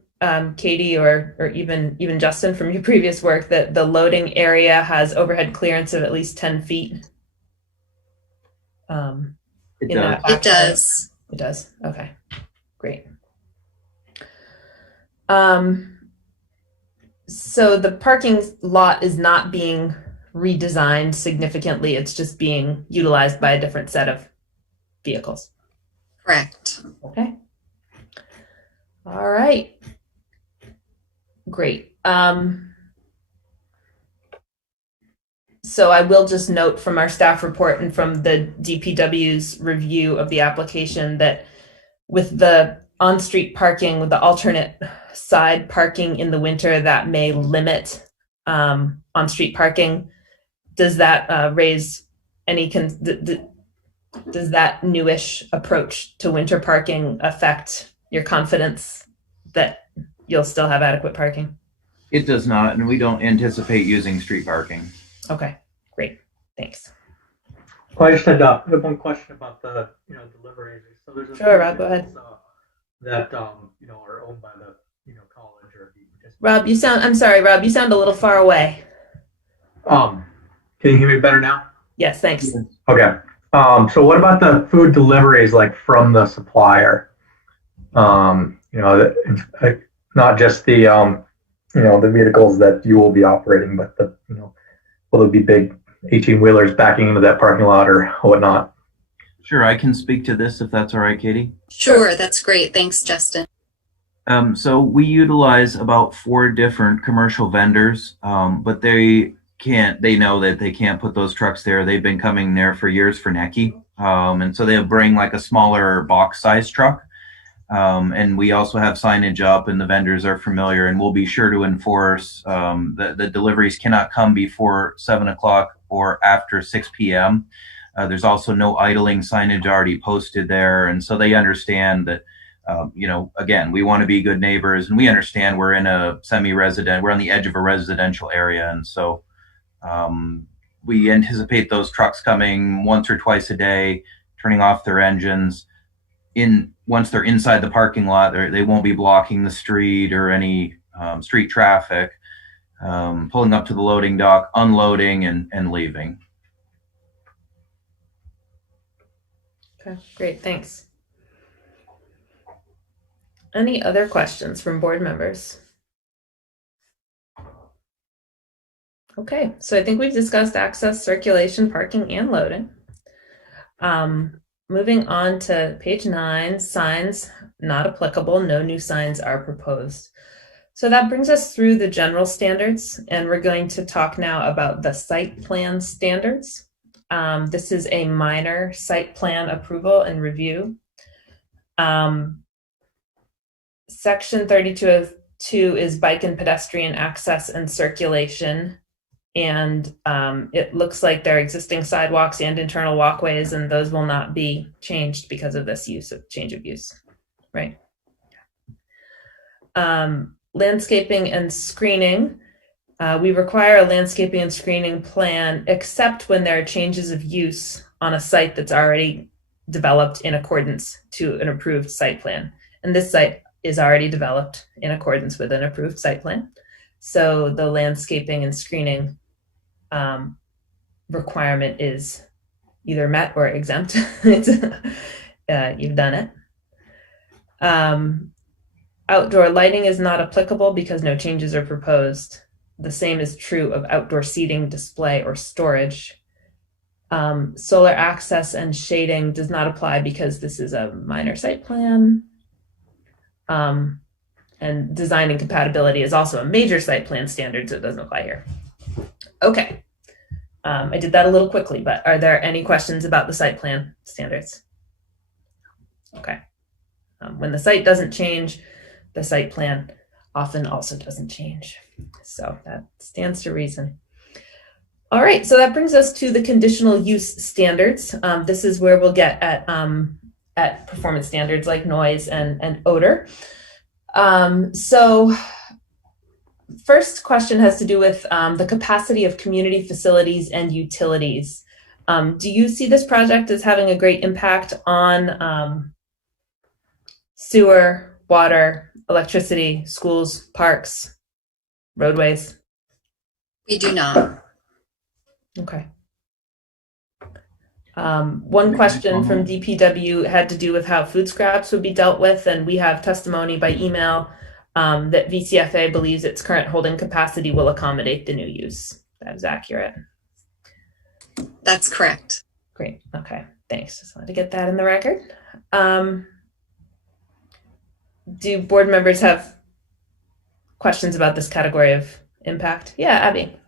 Katie, or even Justin from your previous work, that the loading area has overhead clearance of at least 10 feet? It does. It does. Okay, great. So the parking lot is not being redesigned significantly. It's just being utilized by a different set of vehicles. Correct. Okay. All right. Great. So I will just note from our staff report and from the DPW's review of the application that with the on-street parking, with the alternate side parking in the winter, that may limit on-street parking. Does that raise any, does that newish approach to winter parking affect your confidence that you'll still have adequate parking? It does not, and we don't anticipate using street parking. Okay, great, thanks. Well, I just had one question about the deliveries. So there's a Sure, Rob, go ahead. That are owned by the college or Rob, I'm sorry, Rob, you sound a little far away. Can you hear me better now? Yes, thanks. Okay. So what about the food deliveries, like from the supplier? Not just the the vehicles that you will be operating, but will there be big 18-wheelers backing into that parking lot or whatnot? Sure, I can speak to this if that's all right, Katie. Sure, that's great. Thanks, Justin. So we utilize about 4 different commercial vendors, but they know that they can't put those trucks there. They've been coming there for years for NECI. And so they'll bring like a smaller box size truck. And we also have signage up and the vendors are familiar, and we'll be sure to enforce the deliveries cannot come before 7 o'clock or after 6 p.m. There's also no idling signage already posted there. And so they understand that, again, we want to be good neighbors, and we understand we're in a we're on the edge of a residential area. And so we anticipate those trucks coming once or twice a day, turning off their engines. Once they're inside the parking lot, they won't be blocking the street or any street traffic, pulling up to the loading dock, unloading, and leaving. Okay, great, thanks. Any other questions from board members? Okay, so I think we've discussed access, circulation, parking, and loading. Moving on to page 9, signs not applicable, no new signs are proposed. So that brings us through the general standards, and we're going to talk now about the site plan standards. This is a minor site plan approval and review. Section 3202 is bike and pedestrian access and circulation. And it looks like there are existing sidewalks and internal walkways, and those will not be changed because of this change of use, right? Landscaping and screening. We require a landscaping and screening plan except when there are changes of use on a site that's already developed in accordance to an approved site plan. And this site is already developed in accordance with an approved site plan. So the landscaping and screening requirement is either met or exempt. You've done it. Outdoor lighting is not applicable because no changes are proposed. The same is true of outdoor seating, display, or storage. Solar access and shading does not apply because this is a minor site plan. And design and compatibility is also a major site plan standard, so it doesn't apply here. Okay, I did that a little quickly, but are there any questions about the site plan standards? Okay, when the site doesn't change, the site plan often also doesn't change. So that stands to reason. All right, so that brings us to the conditional use standards. This is where we'll get at performance standards like noise and odor. So first question has to do with the capacity of community facilities and utilities. Do you see this project as having a great impact on sewer, water, electricity, schools, parks, roadways? We do not. Okay. One question from DPW had to do with how food scraps would be dealt with, and we have testimony by email that VCFA believes its current holding capacity will accommodate the new use. That is accurate. That's correct. Great. Okay. Thanks. Just wanted to get that in the record. Do board members have questions about this category of impact? Yeah, Abby.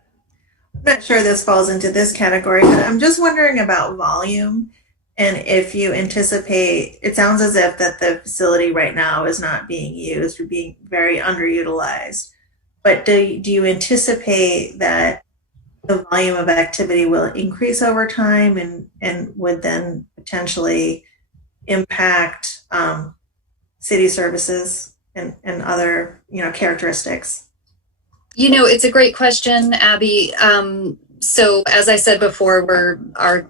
I'm not sure this falls into this category, but I'm just wondering about volume and if you anticipate, it sounds as if that the facility right now is not being used or being very underutilized, but do you anticipate that the volume of activity will increase over time and would then potentially impact city services and other, characteristics? It's a great question, Abby. So as I said before,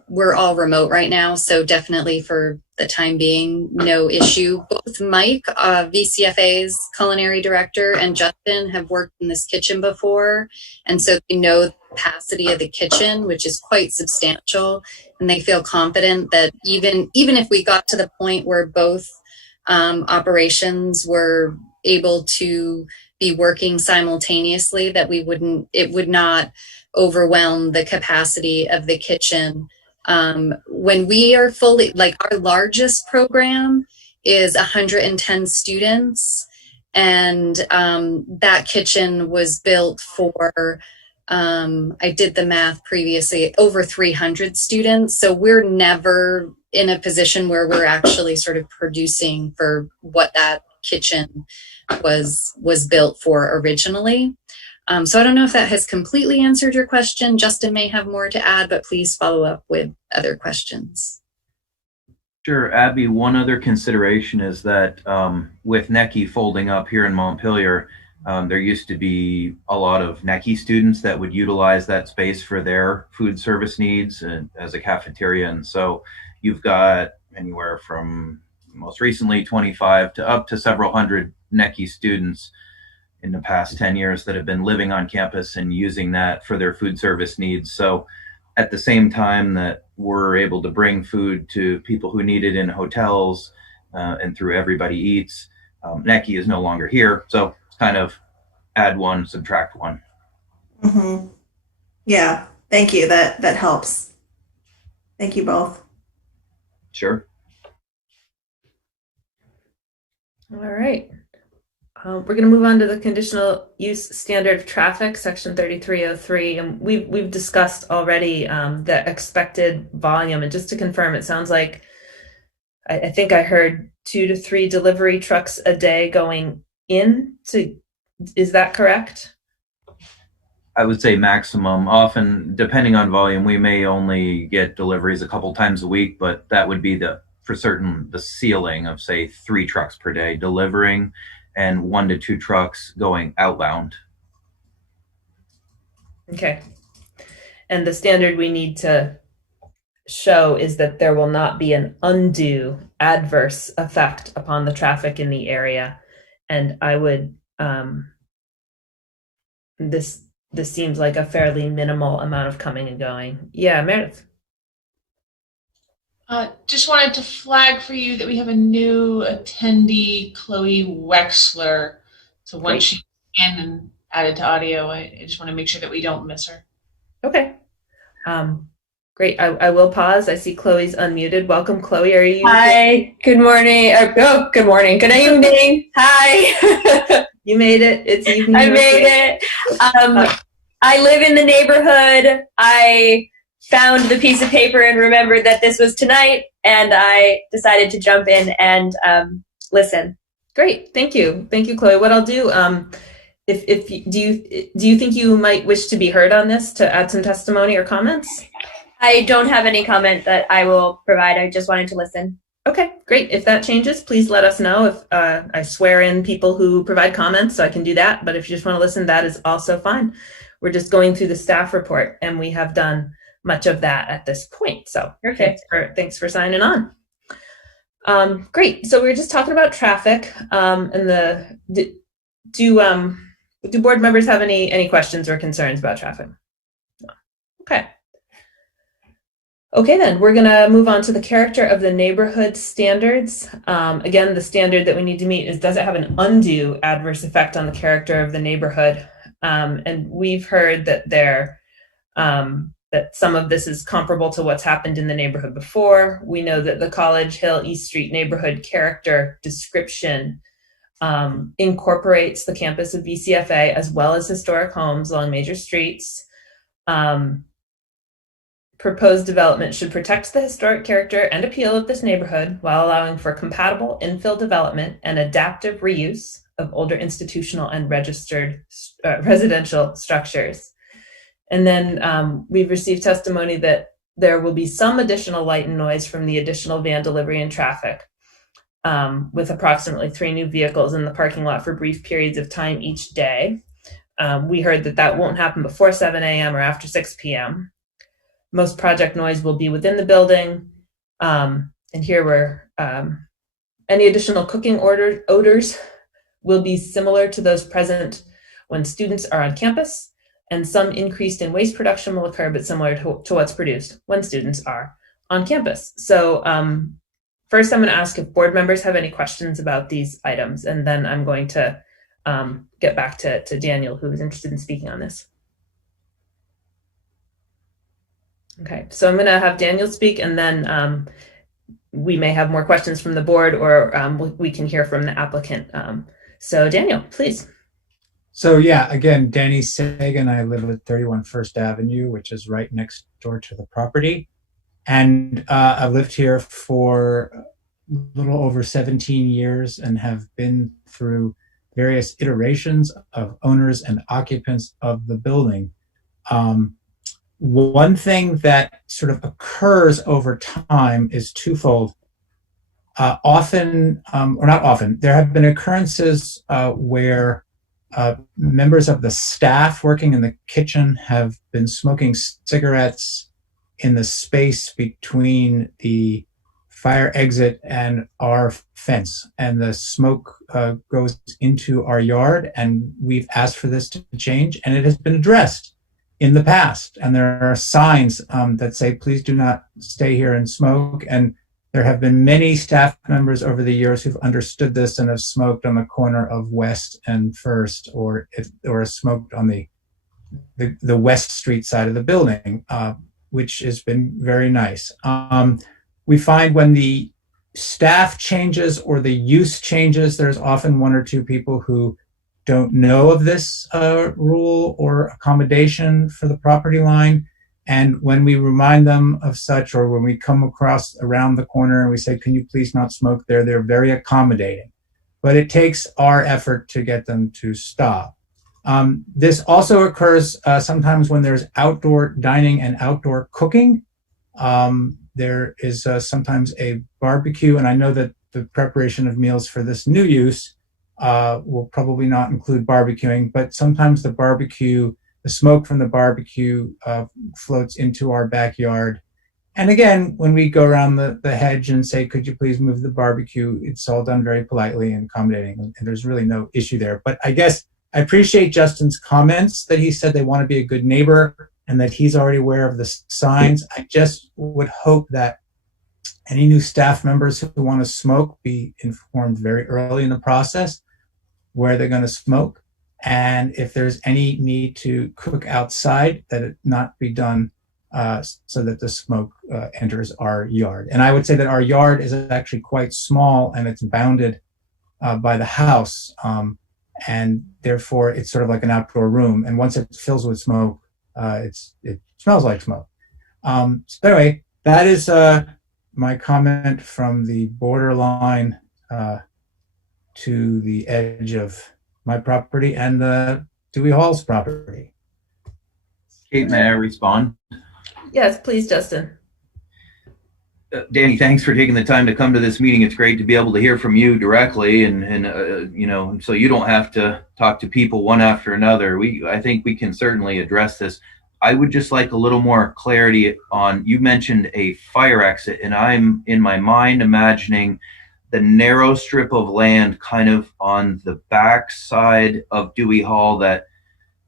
we're all remote right now. So definitely for the time being, no issue. Both Mike, VCFA's culinary director, and Justin have worked in this kitchen before. And so they know the capacity of the kitchen, which is quite substantial. And they feel confident that even if we got to the point where both operations were able to be working simultaneously, that it would not overwhelm the capacity of the kitchen When we are fully, like our largest program is 110 students, and that kitchen was built for, I did the math previously, over 300 students. So we're never in a position where we're actually sort of producing for what that kitchen was built for originally. So I don't know if that has completely answered your question. Justin may have more to add, but please follow up with other questions. Sure, Abby, one other consideration is that with NECI folding up here in Montpelier, there used to be a lot of NECI students that would utilize that space for their food service needs and as a cafeteria. And so you've got anywhere from most recently 25 to up to several hundred NECI students in the past 10 years that have been living on campus and using that for their food service needs. So at the same time that we're able to bring food to people who need it in hotels and through Everybody Eats, NECI is no longer here. So it's kind of add one, subtract one. Mm-hmm. Yeah, thank you. That helps. Thank you both. Sure. All right. We're going to move on to the conditional use standard of traffic, section 3303, and we've discussed already the expected volume. And just to confirm, it sounds like I think I heard 2 to 3 delivery trucks a day going in. Is that correct? I would say maximum. Often, depending on volume, we may only get deliveries a couple times a week, but that would be for certain the ceiling of say 3 trucks per day delivering, and 1 to 2 trucks going outbound. Okay. And the standard we need to show is that there will not be an undue adverse effect upon the traffic in the area. And I would, this seems like a fairly minimal amount of coming and going. Yeah, Meredith. Just wanted to flag for you that we have a new attendee, Chloe Wexler. So once she's in and added to audio, I just want to make sure that we don't miss her. Okay. Great. I will pause. I see Chloe's unmuted. Welcome, Chloe. Are you? Hi. Good morning. Good morning. Good evening. Hi. You made it. It's evening. I made it. I live in the neighborhood. I found the piece of paper and remembered that this was tonight, and I decided to jump in and listen. Great, thank you, Chloe. What I'll do, do you think you might wish to be heard on this to add some testimony or comments? I don't have any comment that I will provide. I just wanted to listen. Okay, great. If that changes, please let us know. If I swear in people who provide comments, so I can do that. But if you just want to listen, that is also fine. We're just going through the staff report, and we have done much of that at this point. So thanks for signing on. Great. So we were just talking about traffic, and do board members have any questions or concerns about traffic? No. Okay. Okay, then we're going to move on to the character of the neighborhood standards. Again, the standard that we need to meet is, does it have an undue adverse effect on the character of the neighborhood? And we've heard that that some of this is comparable to what's happened in the neighborhood before. We know that the College Hill East Street neighborhood character description incorporates the campus of VCFA as well as historic homes along major streets. Proposed development should protect the historic character and appeal of this neighborhood while allowing for compatible infill development and adaptive reuse of older institutional and registered residential structures. And then we've received testimony that there will be some additional light and noise from the additional van delivery and traffic, with approximately 3 new vehicles in the parking lot for brief periods of time each day. We heard that won't happen before 7 a.m. or after 6 p.m. Most project noise will be within the building. And here any additional cooking odors will be similar to those present when students are on campus, and some increased in waste production will occur, but similar to what's produced when students are on campus. So first I'm going to ask if board members have any questions about these items, and then I'm going to get back to Daniel, who is interested in speaking on this. Okay, so I'm going to have Daniel speak, and then we may have more questions from the board, or we can hear from the applicant. So Daniel, please. So yeah, again, Danny Sagan. I live at 31 First Avenue, which is right next door to the property. And I've lived here for a little over 17 years and have been through various iterations of owners and occupants of the building. One thing that sort of occurs over time is twofold. Often, or not often, there have been occurrences where members of the staff working in the kitchen have been smoking cigarettes in the space between the fire exit and our fence, and the smoke goes into our yard, and we've asked for this to change, and it has been addressed in the past, and there are signs that say please do not stay here and smoke. And there have been many staff members over the years who've understood this and have smoked on the corner of West and First, or smoked on the West Street side of the building, which has been very nice. We find when the staff changes or the use changes, there's often one or two people who don't know of this rule or accommodation for the property line. And when we remind them of such, or when we come across around the corner and we say, can you please not smoke there, they're very accommodating. But it takes our effort to get them to stop. This also occurs sometimes when there's outdoor dining and outdoor cooking. There is sometimes a barbecue, and I know that the preparation of meals for this new use will probably not include barbecuing, but sometimes the smoke from the barbecue floats into our backyard. And again, when we go around the hedge and say, could you please move the barbecue, it's all done very politely and accommodating, and there's really no issue there. But I guess I appreciate Justin's comments that he said they want to be a good neighbor and that he's already aware of the signs. I just would hope that any new staff members who want to smoke be informed very early in the process where they're going to smoke. And if there's any need to cook outside, that it not be done so that the smoke enters our yard. And I would say that our yard is actually quite small, and it's bounded by the house. And therefore, it's sort of like an outdoor room. And once it fills with smoke, it smells like smoke. So anyway, that is my comment from the borderline to the edge of my property and the Dewey Hall's property. Kate, may I respond? Yes, please, Justin. Danny, thanks for taking the time to come to this meeting. It's great to be able to hear from you directly, and so you don't have to talk to people one after another. I think we can certainly address this. I would just like a little more clarity on, you mentioned a fire exit, and I'm in my mind imagining the narrow strip of land kind of on the back side of Dewey Hall that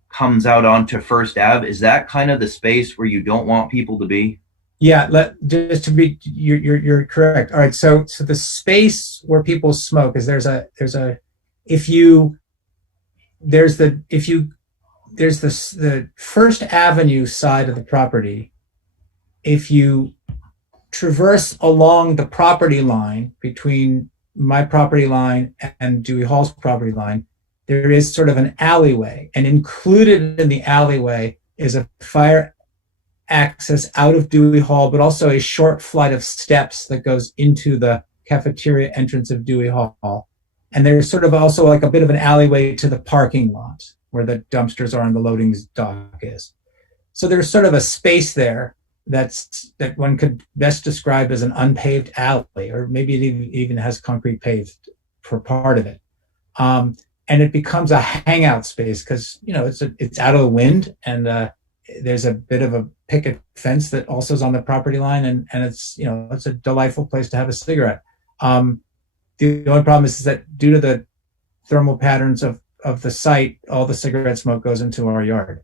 comes out onto First Ave. Is that kind of the space where you don't want people to be? Yeah, just to be, you're correct. All right, so the space where people smoke is there's the First Avenue side of the property. If you traverse along the property line between my property line and Dewey Hall's property line, there is sort of an alleyway, and included in the alleyway is a fire access out of Dewey Hall, but also a short flight of steps that goes into the cafeteria entrance of Dewey Hall. And there's sort of also like a bit of an alleyway to the parking lot where the dumpsters are and the loading dock is. So there's sort of a space there that one could best describe as an unpaved alley, or maybe it even has concrete paved for part of it. And it becomes a hangout space because, it's out of the wind, and there's a bit of a picket fence that also is on the property line, and it's a delightful place to have a cigarette. The only problem is that due to the thermal patterns of the site, all the cigarette smoke goes into our yard.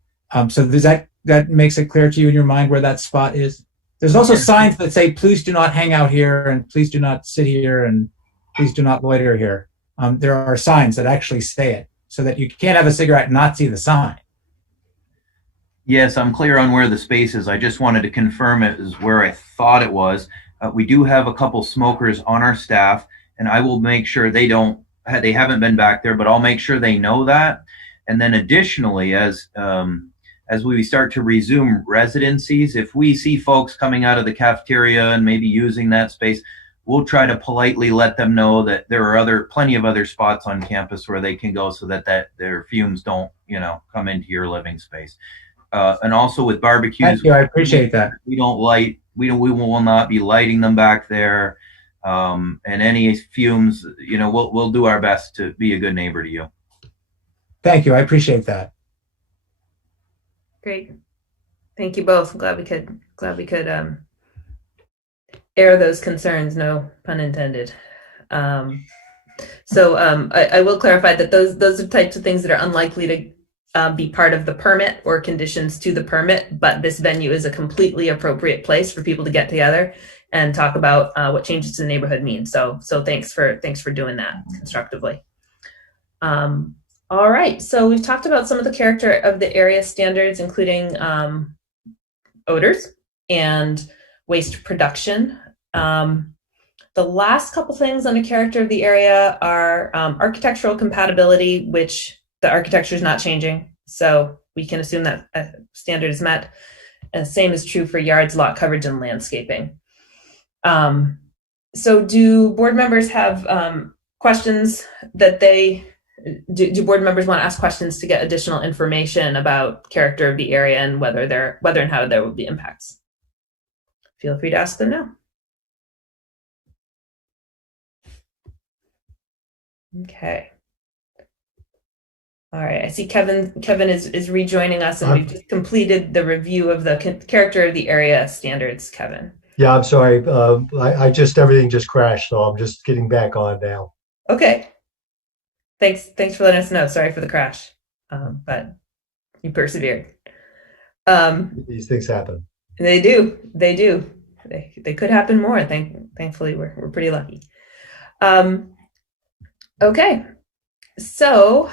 So does that makes it clear to you in your mind where that spot is? There's also signs that say, please do not hang out here, and please do not sit here, and please do not loiter here. There are signs that actually say it, so that you can't have a cigarette and not see the sign. Yes, I'm clear on where the space is. I just wanted to confirm it is where I thought it was. We do have a couple smokers on our staff, and I will make sure they haven't been back there, but I'll make sure they know that. And then additionally, as we start to resume residencies, if we see folks coming out of the cafeteria and maybe using that space, we'll try to politely let them know that there are plenty of other spots on campus where they can go, so that their fumes don't, come into your living space. And also with barbecues, Thank you. I appreciate that. we will not be lighting them back there. And any fumes, we'll do our best to be a good neighbor to you. Thank you. I appreciate that. Great. Thank you both. Glad we could air those concerns. No pun intended. So I will clarify that those are types of things that are unlikely to be part of the permit or conditions to the permit, but this venue is a completely appropriate place for people to get together and talk about what changes to the neighborhood mean. So thanks for doing that constructively. All right, so we've talked about some of the character of the area standards, including odors and waste production. The last couple things on the character of the area are architectural compatibility, which the architecture is not changing, so we can assume that standard is met. And the same is true for yards, lot coverage, and landscaping. So do board members have questions that do board members want to ask questions to get additional information about character of the area and whether and how there will be impacts? Feel free to ask them now. Okay. All right, I see Kevin is rejoining us, and we've just completed the review of the character of the area standards, Kevin. Yeah, I'm sorry. Everything just crashed, so I'm just getting back on now. Okay. Thanks for letting us know. Sorry for the crash, but you persevered. These things happen. They do. They could happen more. Thankfully, we're pretty lucky. Okay, so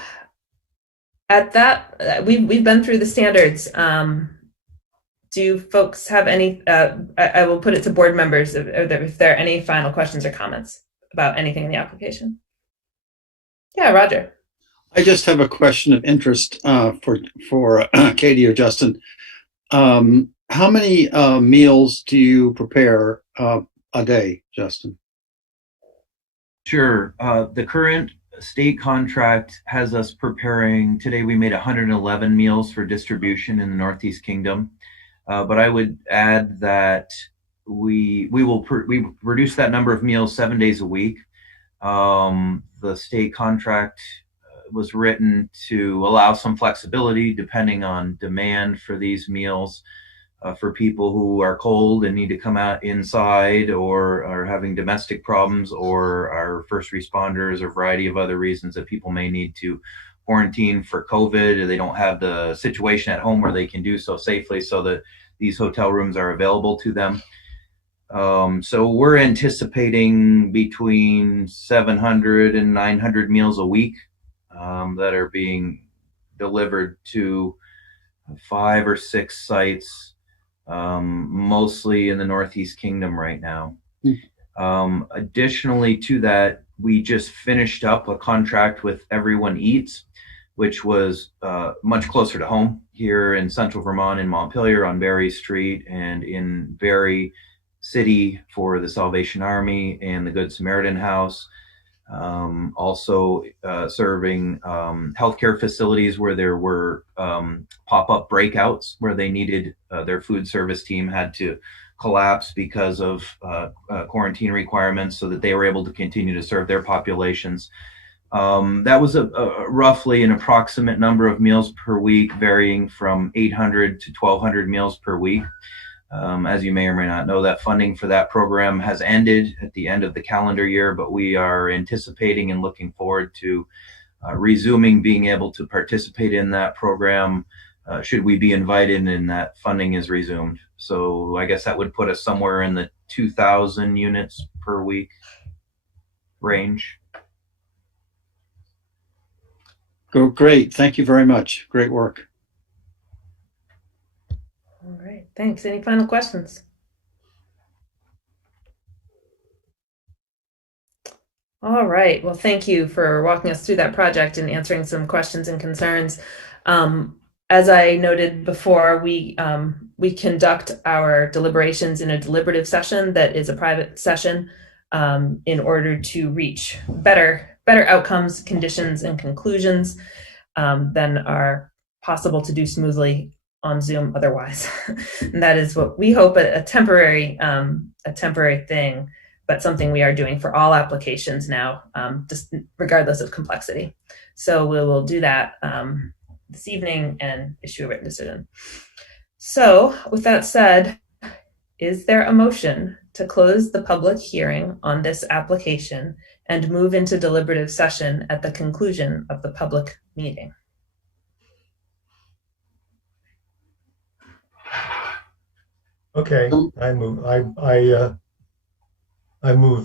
at that, we've been through the standards. Do folks have any? I will put it to board members if there are any final questions or comments about anything in the application. Yeah, Roger. I just have a question of interest for Katie or Justin. How many meals do you prepare a day, Justin? Sure. The current state contract has us preparing, today we made 111 meals for distribution in the Northeast Kingdom. But I would add that we reduce that number of meals 7 days a week. The state contract was written to allow some flexibility depending on demand for these meals. For people who are cold and need to come out inside, or are having domestic problems, or are first responders, or a variety of other reasons that people may need to quarantine for COVID, or they don't have the situation at home where they can do so safely, so that these hotel rooms are available to them. So we're anticipating between 700 and 900 meals a week that are being delivered to 5 or 6 sites, mostly in the Northeast Kingdom right now. Additionally to that, we just finished up a contract with Everyone Eats, which was much closer to home here in central Vermont, in Montpelier on Berry Street, and in Berry City for the Salvation Army and the Good Samaritan House. Also serving healthcare facilities where there were pop-up breakouts where they needed their food service team had to collapse because of quarantine requirements, so that they were able to continue to serve their populations. That was a roughly an approximate number of meals per week, varying from 800 to 1,200 meals per week. As you may or may not know, that funding for that program has ended at the end of the calendar year, but we are anticipating and looking forward to resuming being able to participate in that program should we be invited and that funding is resumed. So I guess that would put us somewhere in the 2,000 units per week range. Great. Thank you very much. Great work. All right, thanks. Any final questions? All right. Well, thank you for walking us through that project and answering some questions and concerns. As I noted before, we conduct our deliberations in a deliberative session that is a private session in order to reach better outcomes, conditions, and conclusions than are possible to do smoothly on Zoom otherwise. And that is what we hope a temporary thing, but something we are doing for all applications now, just regardless of complexity. So we will do that this evening and issue a written decision. So with that said, is there a motion to close the public hearing on this application and move into deliberative session at the conclusion of the public meeting? Okay, I move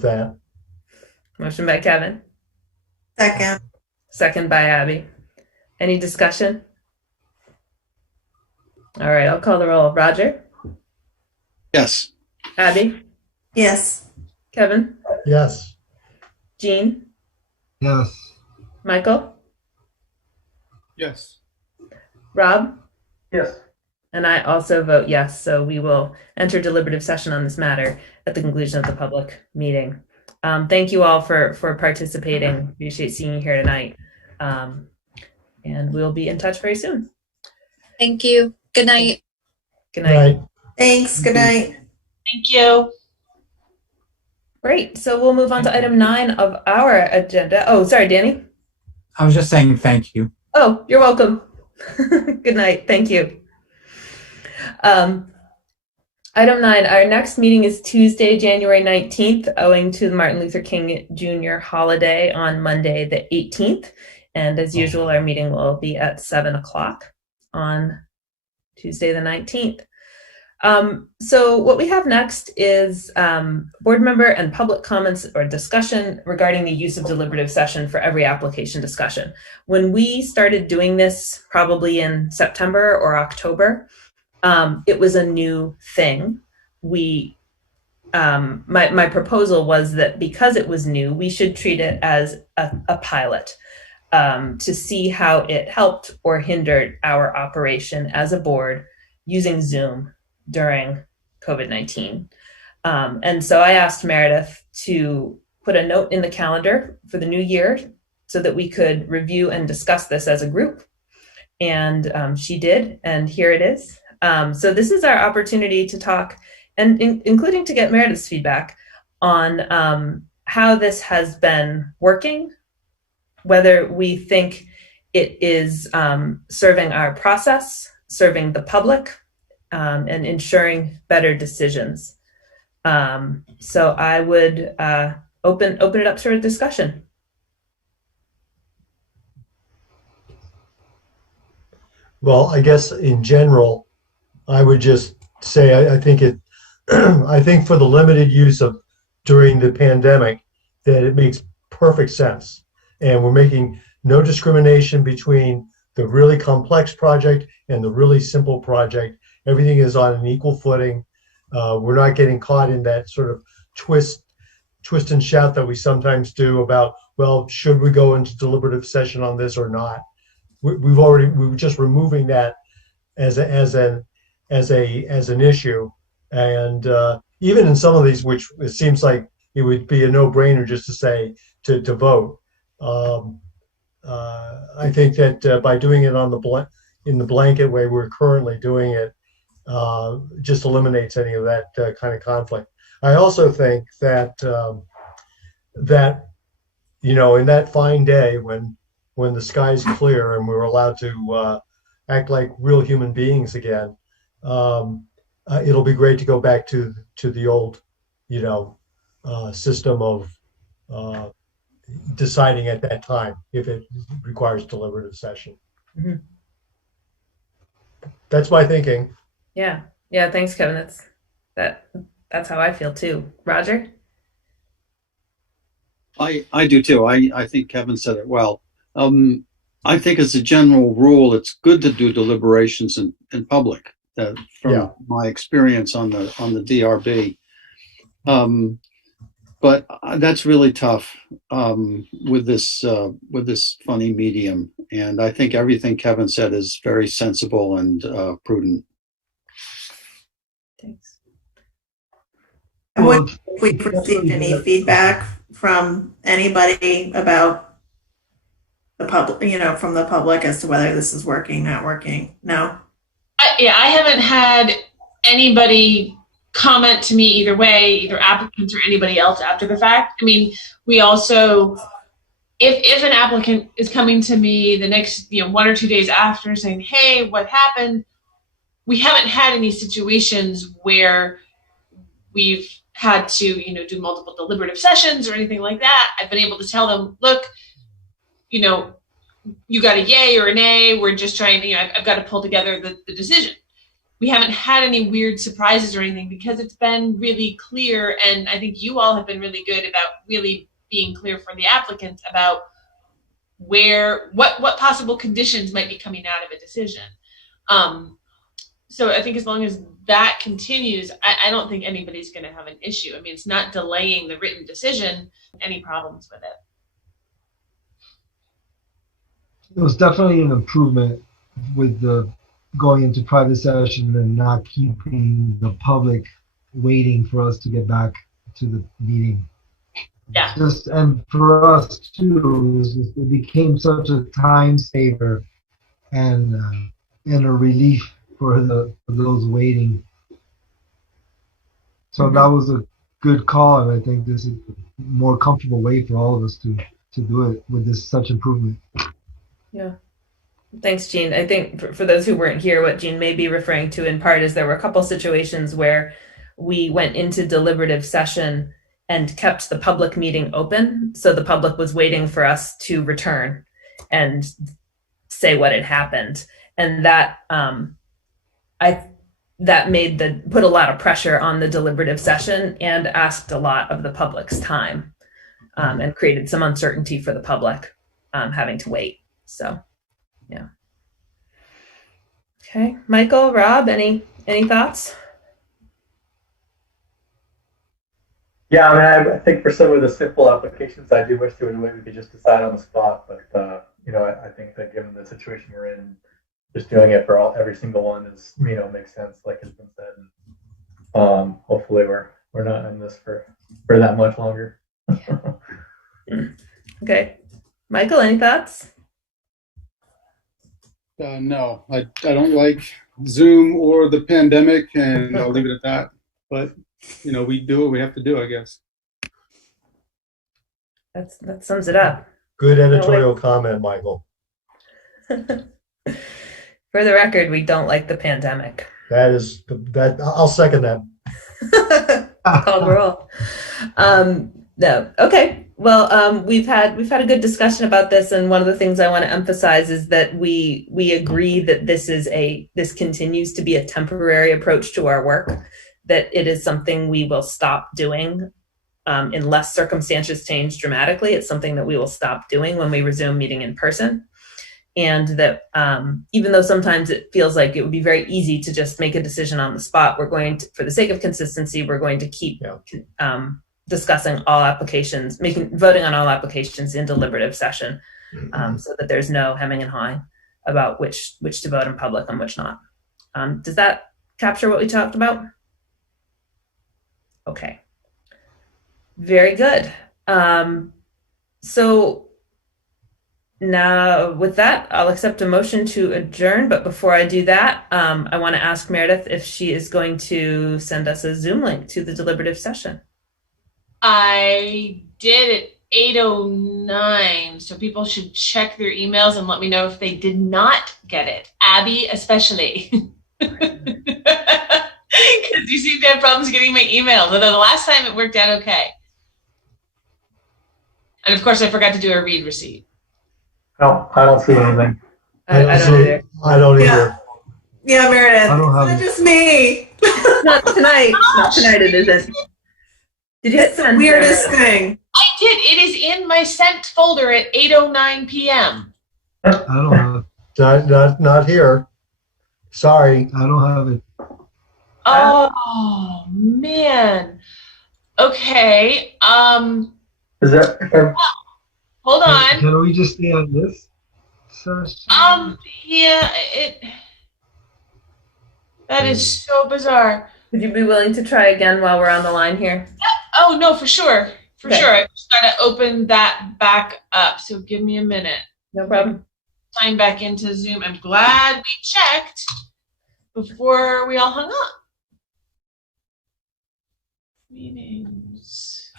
that. Motion by Kevin. Second. Second by Abby. Any discussion? All right, I'll call the roll. Roger? Yes. Abby? Yes. Kevin? Yes. Jean? Yes. Michael? Yes. Rob? Yes. And I also vote yes, so we will enter deliberative session on this matter at the conclusion of the public meeting. Thank you all for participating. Appreciate seeing you here tonight. And we'll be in touch very soon. Thank you. Good night. Good night. Right. Thanks. Good night. Thank you. Great, so we'll move on to item 9 of our agenda. Oh, sorry, Danny. I was just saying thank you. Oh, you're welcome. Good night. Thank you. Item 9, our next meeting is Tuesday, January 19th, owing to the Martin Luther King Jr. holiday on Monday, the 18th. And as usual, our meeting will be at 7 o'clock on Tuesday, the 19th. So what we have next is board member and public comments or discussion regarding the use of deliberative session for every application discussion. When we started doing this, probably in September or October, it was a new thing. My proposal was that because it was new, we should treat it as a pilot to see how it helped or hindered our operation as a board using Zoom during COVID-19. And so I asked Meredith to put a note in the calendar for the new year so that we could review and discuss this as a group. And she did, and here it is. So this is our opportunity to talk, and including to get Meredith's feedback on how this has been working, whether we think it is serving our process, serving the public, and ensuring better decisions. So I would open it up for a discussion. Well, I guess in general, I would just say I think I think for the limited use of during the pandemic, that it makes perfect sense. And we're making no discrimination between the really complex project and the really simple project. Everything is on an equal footing. We're not getting caught in that sort of twist and shout that we sometimes do about, well, should we go into deliberative session on this or not? We were just removing that as an issue. And even in some of these, which it seems like it would be a no-brainer just to say to vote. I think that by doing it in the blanket way we're currently doing it, just eliminates any of that kind of conflict. I also think that that in that fine day when the sky's clear and we're allowed to act like real human beings again, it'll be great to go back to the old system of deciding at that time if it requires deliberative session. Mm-hmm. That's my thinking. Yeah. Thanks, Kevin. That's how I feel too. Roger? I do too. I think Kevin said it well. I think as a general rule, it's good to do deliberations in public. from my experience on the DRB. But that's really tough with this funny medium, and I think everything Kevin said is very sensible and prudent. Thanks. And what if we've received any feedback from anybody about the public, from the public as to whether this is working, not working? No? I haven't had anybody comment to me either way, either applicants or anybody else after the fact. I mean, we also, if an applicant is coming to me the next, 1 or 2 days after saying, hey, what happened? We haven't had any situations where we've had to, do multiple deliberative sessions or anything like that. I've been able to tell them, look, you got a yay or a nay. We're just trying, I've got to pull together the decision. We haven't had any weird surprises or anything because it's been really clear. And I think you all have been really good about really being clear for the applicants about what possible conditions might be coming out of a decision. So I think as long as that continues, I don't think anybody's going to have an issue. I mean, it's not delaying the written decision, any problems with it. It was definitely an improvement with the going into private session and not keeping the public waiting for us to get back to the meeting. Yeah. And for us too, it became such a time saver and a relief for those waiting. So that was a good call, and I think this is a more comfortable way for all of us to do it with this such improvement. Yeah. Thanks, Jean. I think for those who weren't here, what Jean may be referring to in part is there were a couple situations where we went into deliberative session and kept the public meeting open. So the public was waiting for us to return and say what had happened. And that put a lot of pressure on the deliberative session and asked a lot of the public's time and created some uncertainty for the public having to wait. So, yeah. Okay, Michael, Rob, any thoughts? Yeah, I mean, I think for some of the simple applications, I do wish there was a way we could just decide on the spot. But I think that given the situation we're in, just doing it for every single one is, makes sense, like has been said. And, hopefully, we're not in this for that much longer. Okay, Michael, any thoughts? No, I don't like Zoom or the pandemic, and I'll leave it at that. But we do what we have to do, I guess. That sums it up. Good editorial comment, Michael. For the record, we don't like the pandemic. That I'll second that. Called roll. No. Okay. Well, we've had a good discussion about this, and one of the things I want to emphasize is that we agree that this continues to be a temporary approach to our work, that it is something we will stop doing unless circumstances change dramatically. It's something that we will stop doing when we resume meeting in person. And that even though sometimes it feels like it would be very easy to just make a decision on the spot, we're going to, for the sake of consistency, we're going to keep discussing all applications, voting on all applications in deliberative session, so that there's no hemming and hawing about which to vote in public and which not. Does that capture what we talked about? Okay. Very good. So now with that, I'll accept a motion to adjourn. But before I do that, I want to ask Meredith if she is going to send us a Zoom link to the deliberative session. I did at 8:09, so people should check their emails and let me know if they did not get it. Abby, especially. Because you seem to have problems getting my emails, although the last time it worked out okay. And of course, I forgot to do a read receipt. No, I don't see anything. I don't either. Yeah, Meredith. I don't have It's not it. just me. Not tonight. Not tonight it isn't. Did you hit It's the send? weirdest thing. I did. It is in my sent folder at 8:09 p.m. I don't have it. Not here. Sorry. I don't have it. Oh man. Okay. Is there? Hold on. Can we just stay on this session? Yeah, that is so bizarre. Would you be willing to try again while we're on the line here? Oh no, for sure. For Okay. sure. I just gotta open that back up. So give me a minute. No problem. Sign back into Zoom. I'm glad we checked before we all hung up. Meetings.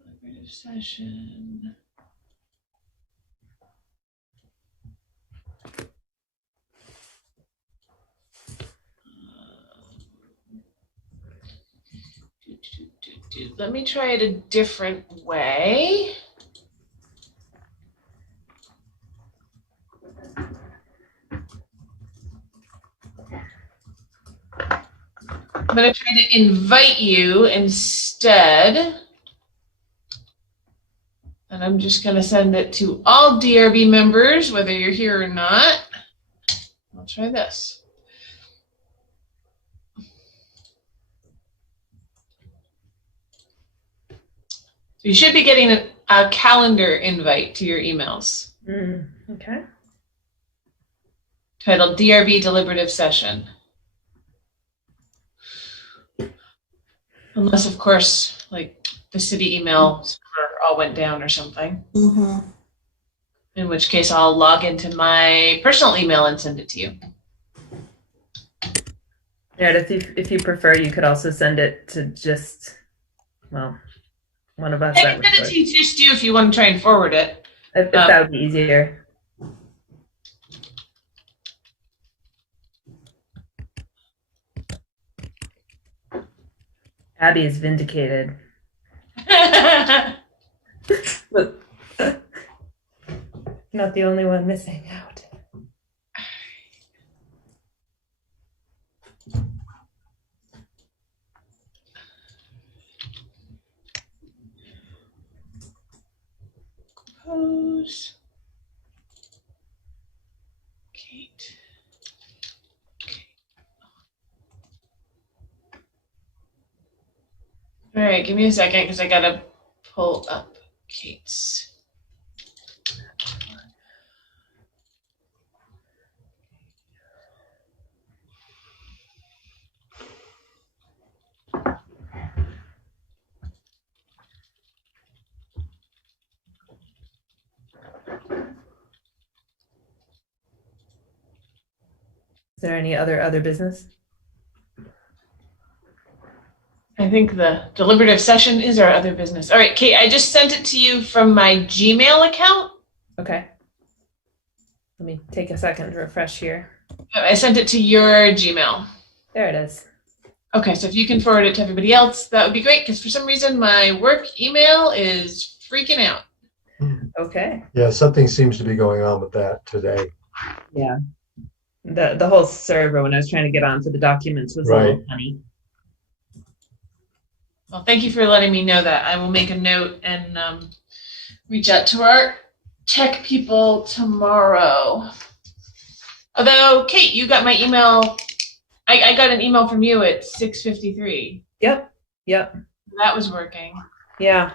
Collaborative session. Let me try it a different way. I'm going to try to invite you instead. And I'm just going to send it to all DRB members, whether you're here or not. I'll try this. So you should be getting a calendar invite to your emails. Okay. Titled DRB Deliberative Session. Unless, of course, like the city email server all went down or something. Mm-hmm. In which case I'll log into my personal email and send it to you. Yeah, if you prefer, you could also send it to just, well, one of us. I can send it to just you if you want to try and forward it. If that would be easier. Abby is vindicated. But not the only one missing out. Compose. Kate. All right, give me a second because I gotta pull up Kate's. Is there any other business? I think the deliberative session is our other business. All right, Kate, I just sent it to you from my Gmail account. Okay. Let me take a second to refresh here. I sent it to your Gmail. There it is. Okay, so if you can forward it to everybody else, that would be great, because for some reason my work email is freaking out. Okay. Yeah, something seems to be going on with that today. Yeah. The whole server, when I was trying to get onto the documents, was a little funny. Well, thank you for letting me know that. I will make a note and reach out to our tech people tomorrow. Although, Kate, you got my email. I got an email from you at 6:53. Yep. That was working. Yeah.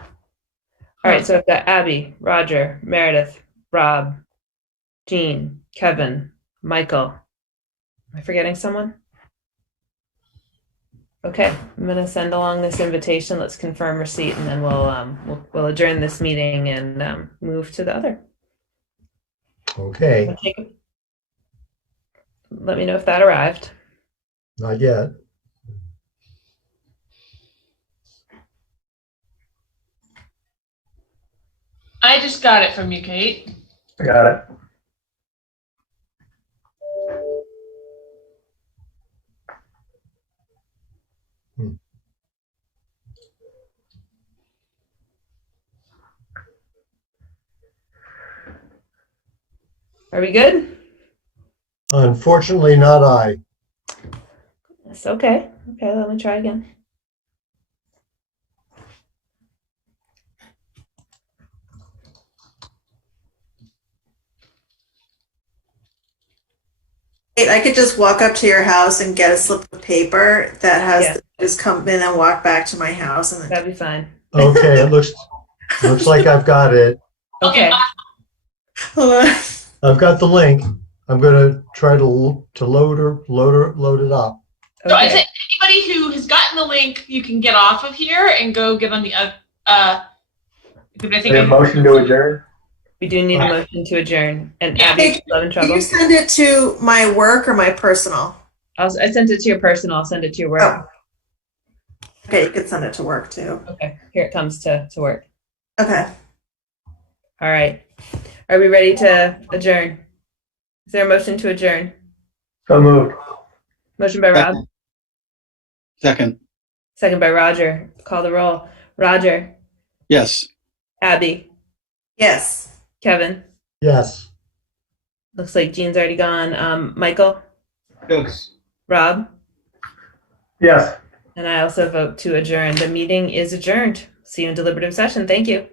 All right, so I've got Abby, Roger, Meredith, Rob, Jean, Kevin, Michael. Am I forgetting someone? Okay, I'm gonna send along this invitation. Let's confirm receipt, and then we'll adjourn this meeting and move to the other. Okay, Let me know if that arrived. not yet. I just got it from you, Kate. I got it. Are we good? Unfortunately, not I. Yes, okay. Okay, let me try again. I could just walk up to your house and get a slip of paper that has Yeah. just come in and walk back to my house and then That'd be fine. Okay, it looks like I've got it. Okay. hold on. I've got the link. I'm gonna try to load it up. So I Okay. said anybody who has gotten the link, you can get off of here and go get on the I think A motion to adjourn? We do need a motion to adjourn. And Yeah. Abby's still in Can trouble. you send it to my work or my personal? I sent it to your personal. I'll send it to your work. Oh. Okay, you could send it to work too. Okay. Here it comes to work. Okay. All right. Are we ready to adjourn? Is there a motion to adjourn? So moved. Motion by Rob, Second. second by Roger. Call the roll. Roger, Yes. Abby, Yes. Kevin. Yes. Looks like Jean's already gone. Michael, Yes. Rob, Yes. and I also vote to adjourn. The meeting is adjourned. See you in deliberative session. Thank you.